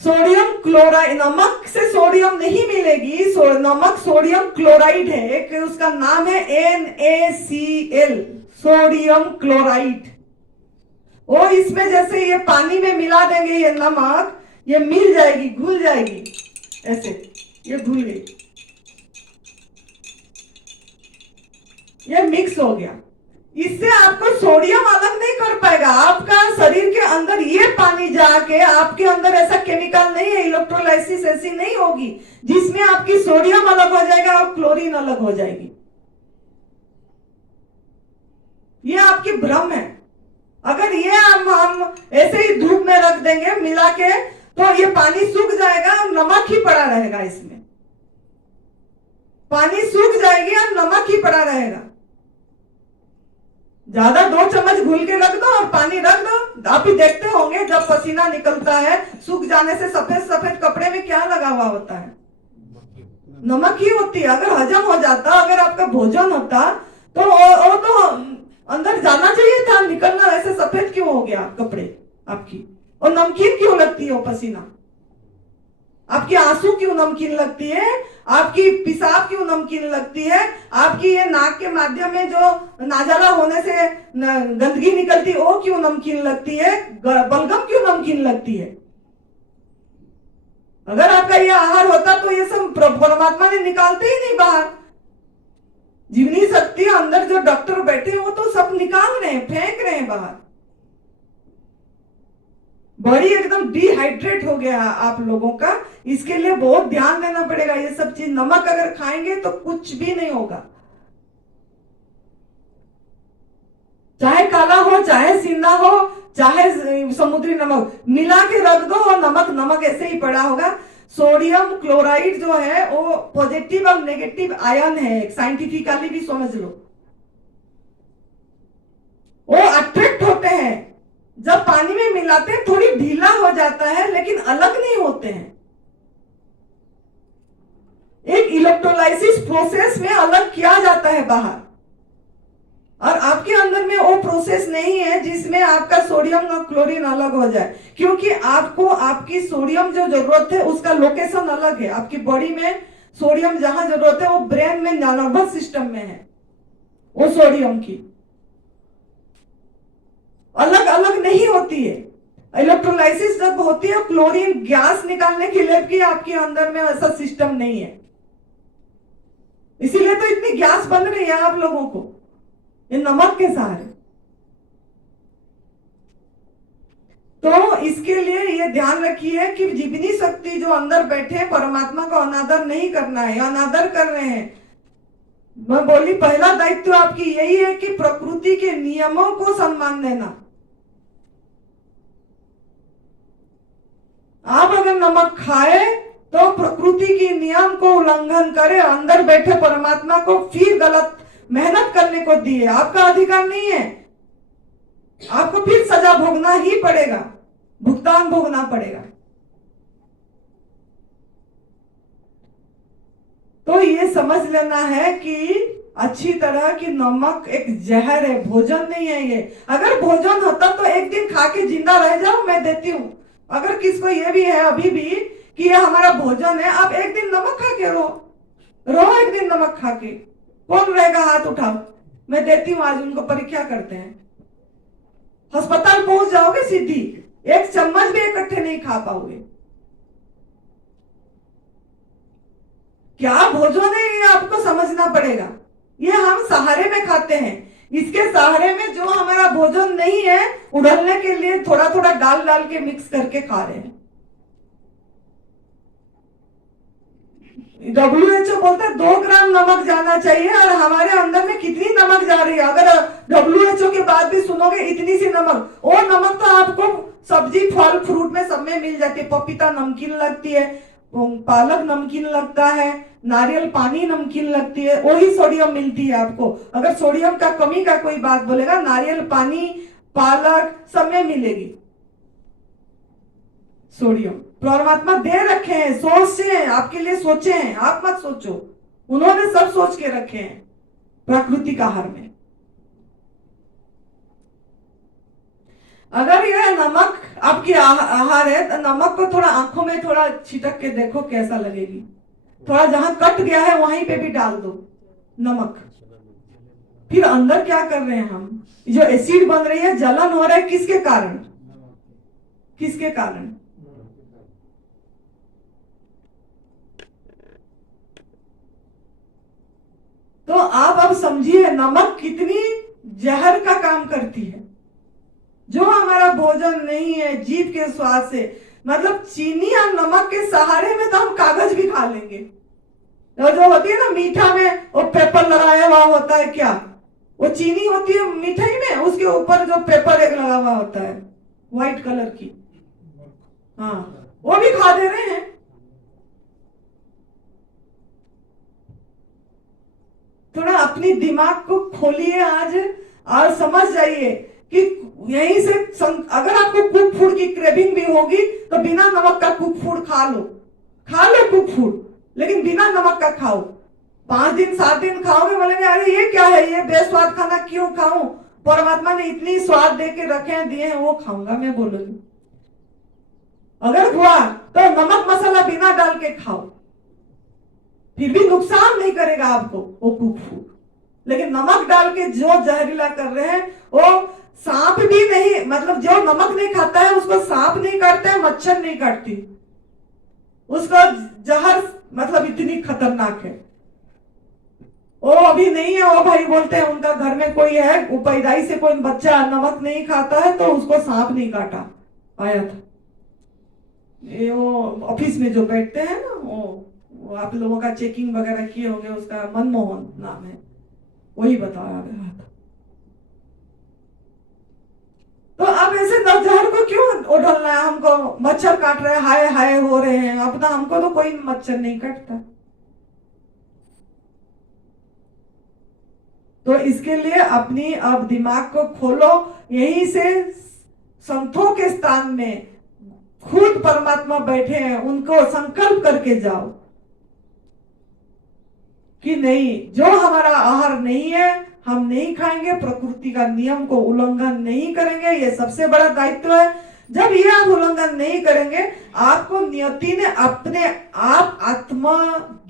सोडियम क्लोराइड, नमक से सोडियम नहीं मिलेगी। नमक सोडियम क्लोराइड है, एक उसका नाम है NaCl, सोडियम क्लोराइड। वो इसमें जैसे ये पानी में मिला देंगे, ये नमक ये मिल जाएगी, घुल जाएगी, ऐसे ये घुल गई। ये मिक्स हो गया। इससे आपको सोडियम अलग नहीं कर पाएगा। आपका शरीर के अंदर ये पानी जाके आपके अंदर ऐसा केमिकल नहीं है, इलेक्ट्रोलाइसिस ऐसी नहीं होगी जिसमें आपकी सोडियम अलग हो जाएगा और क्लोरीन अलग हो जाएगी। ये आपकी भ्रम है। अगर ये हम ऐसे ही धूप में रख देंगे मिला के तो ये पानी सूख जाएगा और नमक ही पड़ा रहेगा। इसमें पानी सूख जाएगी और नमक ही पड़ा रहेगा। ज्यादा 2 चम्मच घुल के रख दो और पानी रख दो। आप ही देखते होंगे जब पसीना निकलता है सूख जाने से सफेद सफेद कपड़े में क्या लगा हुआ होता है? नमक ही होती है। अगर हजम हो जाता, अगर आपका भोजन होता तो वो तो अंदर जाना चाहिए था, निकलना ऐसे सफेद क्यों हो गया कपड़े आपकी? और नमकीन क्यों लगती है वो पसीना? आपकी आंसू क्यों नमकीन लगती है? आपकी पिसाब क्यों नमकीन लगती है? आपकी ये नाक के माध्यम में जो नाजाला होने से गंदगी निकलती है वो क्यों नमकीन लगती है? बलगम क्यों नमकीन लगती है? अगर आपका ये आहार होता तो ये सब परमात्मा ने निकालते ही नहीं बाहर। जीवनी शक्ति अंदर जो डॉक्टर बैठे वो तो सब निकाल रहे हैं, फेंक रहे हैं बाहर। बॉडी एकदम डिहाइड्रेट हो गया आप लोगों का। इसके लिए बहुत ध्यान देना पड़ेगा। ये सब चीज नमक अगर खाएंगे तो कुछ भी नहीं होगा। चाहे काला हो, चाहे सीधा हो, चाहे समुद्री नमक, मिला के रख दो और नमक ऐसे ही पड़ा होगा। सोडियम क्लोराइड जो है वो पॉजिटिव और नेगेटिव आयन है, साइंटिफिकली भी समझ लो। वो अट्रैक्ट होते हैं जब पानी में मिलाते हैं, थोड़ी ढीला हो जाता है लेकिन अलग नहीं होते हैं। एक इलेक्ट्रोलाइसिस प्रोसेस में अलग किया जाता है बाहर, और आपके अंदर में वो प्रोसेस नहीं है जिसमें आपका सोडियम और क्लोरीन अलग हो जाए। क्योंकि आपको आपकी सोडियम जो जरूरत है उसका लोकेशन अलग है। आपकी बॉडी में सोडियम जहां जरूरत है वो ब्रेन में, नर्वस सिस्टम में है। वो सोडियम की अलग अलग नहीं होती है। इलेक्ट्रोलाइसिस जब होती है क्लोरीन गैस निकालने के लिए भी आपके अंदर में ऐसा सिस्टम नहीं है। इसीलिए तो इतनी गैस बन रही है आप लोगों को, ये नमक के सहारे। तो इसके लिए ये ध्यान रखिए कि जीवनी शक्ति जो अंदर बैठे परमात्मा का अनादर नहीं करना है, अनादर कर रहे हैं। मैं बोली पहला दायित्व आपकी यही है कि प्रकृति के नियमों को सम्मान देना। आप अगर नमक खाए तो प्रकृति के नियम को उल्लंघन करे, अंदर बैठे परमात्मा को फिर गलत मेहनत करने को दिए। आपका अधिकार नहीं है, आपको फिर सजा भोगना ही पड़ेगा, भुगतान भोगना पड़ेगा। तो ये समझ लेना है कि अच्छी तरह की नमक एक जहर है, भोजन नहीं है ये। अगर भोजन होता तो एक दिन खा के जिंदा रह जाओ, मैं देती हूं। अगर किसको ये भी है अभी भी कि ये हमारा भोजन है, आप एक दिन नमक खा के रो एक दिन नमक खा के। कौन रहेगा? हाथ उठाओ, मैं देती हूं। आज उनको परीक्षा करते हैं, अस्पताल पहुंच जाओगे सीधी। एक चम्मच भी इकट्ठे नहीं खा पाओगे। क्या भोजन है ये आपको समझना पड़ेगा। ये हम सहारे में खाते हैं, इसके सहारे में जो हमारा भोजन नहीं है उड़लने के लिए थोड़ा थोड़ा डाल के मिक्स करके खा रहे हैं। WHO बोलता है 2 ग्राम नमक जाना चाहिए, और हमारे अंदर में कितनी नमक जा रही है। अगर WHO के बाद भी सुनोगे इतनी सी नमक, और नमक तो आपको सब्जी फल फ्रूट में सब में मिल जाती है। पपीता नमकीन लगती है, पालक नमकीन लगता है, नारियल पानी नमकीन लगती है, वही सोडियम मिलती है आपको। अगर सोडियम का कमी का कोई बात बोलेगा, नारियल पानी पालक सब में मिलेगी सोडियम। परमात्मा दे रखे हैं, सोचे हैं, आपके लिए सोचे हैं, आप मत सोचो। उन्होंने सब सोच के रखे हैं प्राकृतिक आहार में। अगर यह नमक आपकी आहार है तो नमक को थोड़ा आंखों में थोड़ा छिटक के देखो कैसा लगेगी। थोड़ा जहां कट गया है वहीं पे भी डाल दो नमक। फिर अंदर क्या कर रहे हैं हम, जो एसिड बन रही है, जलन हो रहा है, किसके कारण? किसके कारण? तो आप अब समझिए नमक कितनी जहर का काम करती है। जो हमारा भोजन नहीं है जीभ के स्वाद से, मतलब चीनी और नमक के सहारे में तो हम कागज भी खा लेंगे। तो जो होती है ना मीठा में वो पेपर लगाया हुआ होता है, क्या वो चीनी होती है मिठाई में, उसके ऊपर जो पेपर एक लगा हुआ होता है व्हाइट कलर की, हाँ वो भी खा दे रहे हैं। थोड़ा अपनी दिमाग को खोलिए आज और समझ जाइए कि यहीं से अगर आपको कुक फूड की क्रेविंग भी होगी तो बिना नमक का कुक फूड खा लो कुक फूड, लेकिन बिना नमक का खाओ। 5 दिन 7 दिन खाओगे, बोलेंगे अरे ये क्या है, ये बेस्वाद खाना क्यों खाऊं, परमात्मा ने इतनी स्वाद दे के रखे हैं, दिए हैं, वो खाऊंगा मैं बोलूंगी। अगर हुआ तो नमक मसाला बिना डाल के खाओ, फिर भी नुकसान नहीं करेगा आपको वो कुक फूड। लेकिन नमक डाल के जो जहरीला कर रहे हैं, वो सांप भी नहीं, मतलब जो नमक नहीं खाता है उसको सांप नहीं काटता है, मच्छर नहीं काटती, उसका जहर मतलब इतनी खतरनाक है। वो अभी नहीं है, वो भाई बोलते हैं उनका घर में कोई है, वो पैदाइश से कोई बच्चा नमक नहीं खाता है तो उसको सांप नहीं काटा, आया था। ये वो ऑफिस में जो बैठते हैं ना, वो आप लोगों का चेकिंग वगैरह किए होंगे, उसका मनमोहन नाम है, वही बताया गया था। तो अब ऐसे जहर को क्यों उड़लना है, हमको मच्छर काट रहे हैं, हाय हाय हो रहे हैं, अपना हमको तो कोई मच्छर नहीं काटता। तो इसके लिए अपनी अब दिमाग को खोलो, यहीं से संतों के स्थान में खुद परमात्मा बैठे हैं, उनको संकल्प करके जाओ कि नहीं, जो हमारा आहार नहीं है हम नहीं खाएंगे, प्रकृति का नियम को उल्लंघन नहीं करेंगे, ये सबसे बड़ा दायित्व है। जब ये आप उल्लंघन नहीं करेंगे, आपको नियति ने अपने आप आत्मा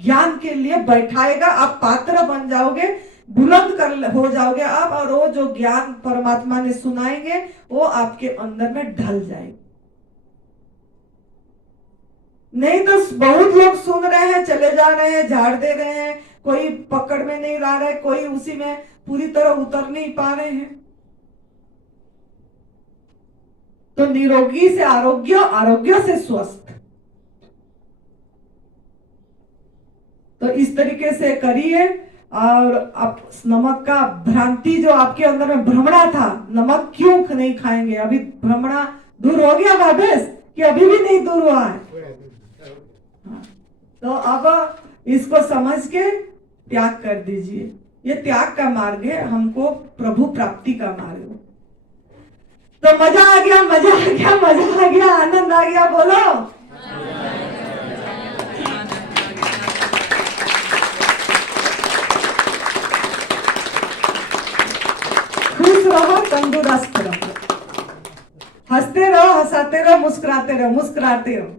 ज्ञान के लिए बैठाएगा, आप पात्र बन जाओगे, बुलंद कर हो जाओगे आप, और वो जो ज्ञान परमात्मा ने सुनाएंगे वो आपके अंदर में ढल जाएगा। नहीं तो बहुत लोग सुन रहे हैं, चले जा रहे हैं, झाड़ दे रहे हैं, कोई पकड़ में नहीं ला रहे, कोई उसी में पूरी तरह उतर नहीं पा रहे हैं। तो निरोगी से आरोग्य, आरोग्य से स्वस्थ। तो इस तरीके से करिए। और आप नमक का भ्रांति जो आपके अंदर में भ्रमणा था, नमक क्यों नहीं खाएंगे, अभी भ्रमणा दूर हो गया वापस कि अभी भी नहीं दूर हुआ है? तो अब इसको समझ के त्याग कर दीजिए। ये त्याग का मार्ग है, हमको प्रभु प्राप्ति का मार्ग है। तो मजा आ गया, मजा आ गया, मजा आ गया, आनंद आ गया, बोलो। खुश रहो, तंदुरुस्त रहो, हंसते रहो, हंसाते रहो, मुस्कुराते रहो, मुस्कुराते रहो।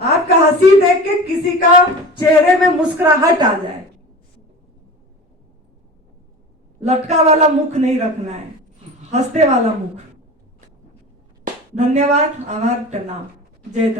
आपका हंसी देख के किसी का चेहरे में मुस्कुराहट आ जाए। लटका वाला मुख नहीं रखना है, हंसते वाला मुख। धन्यवाद, आभार, प्रणाम, जय।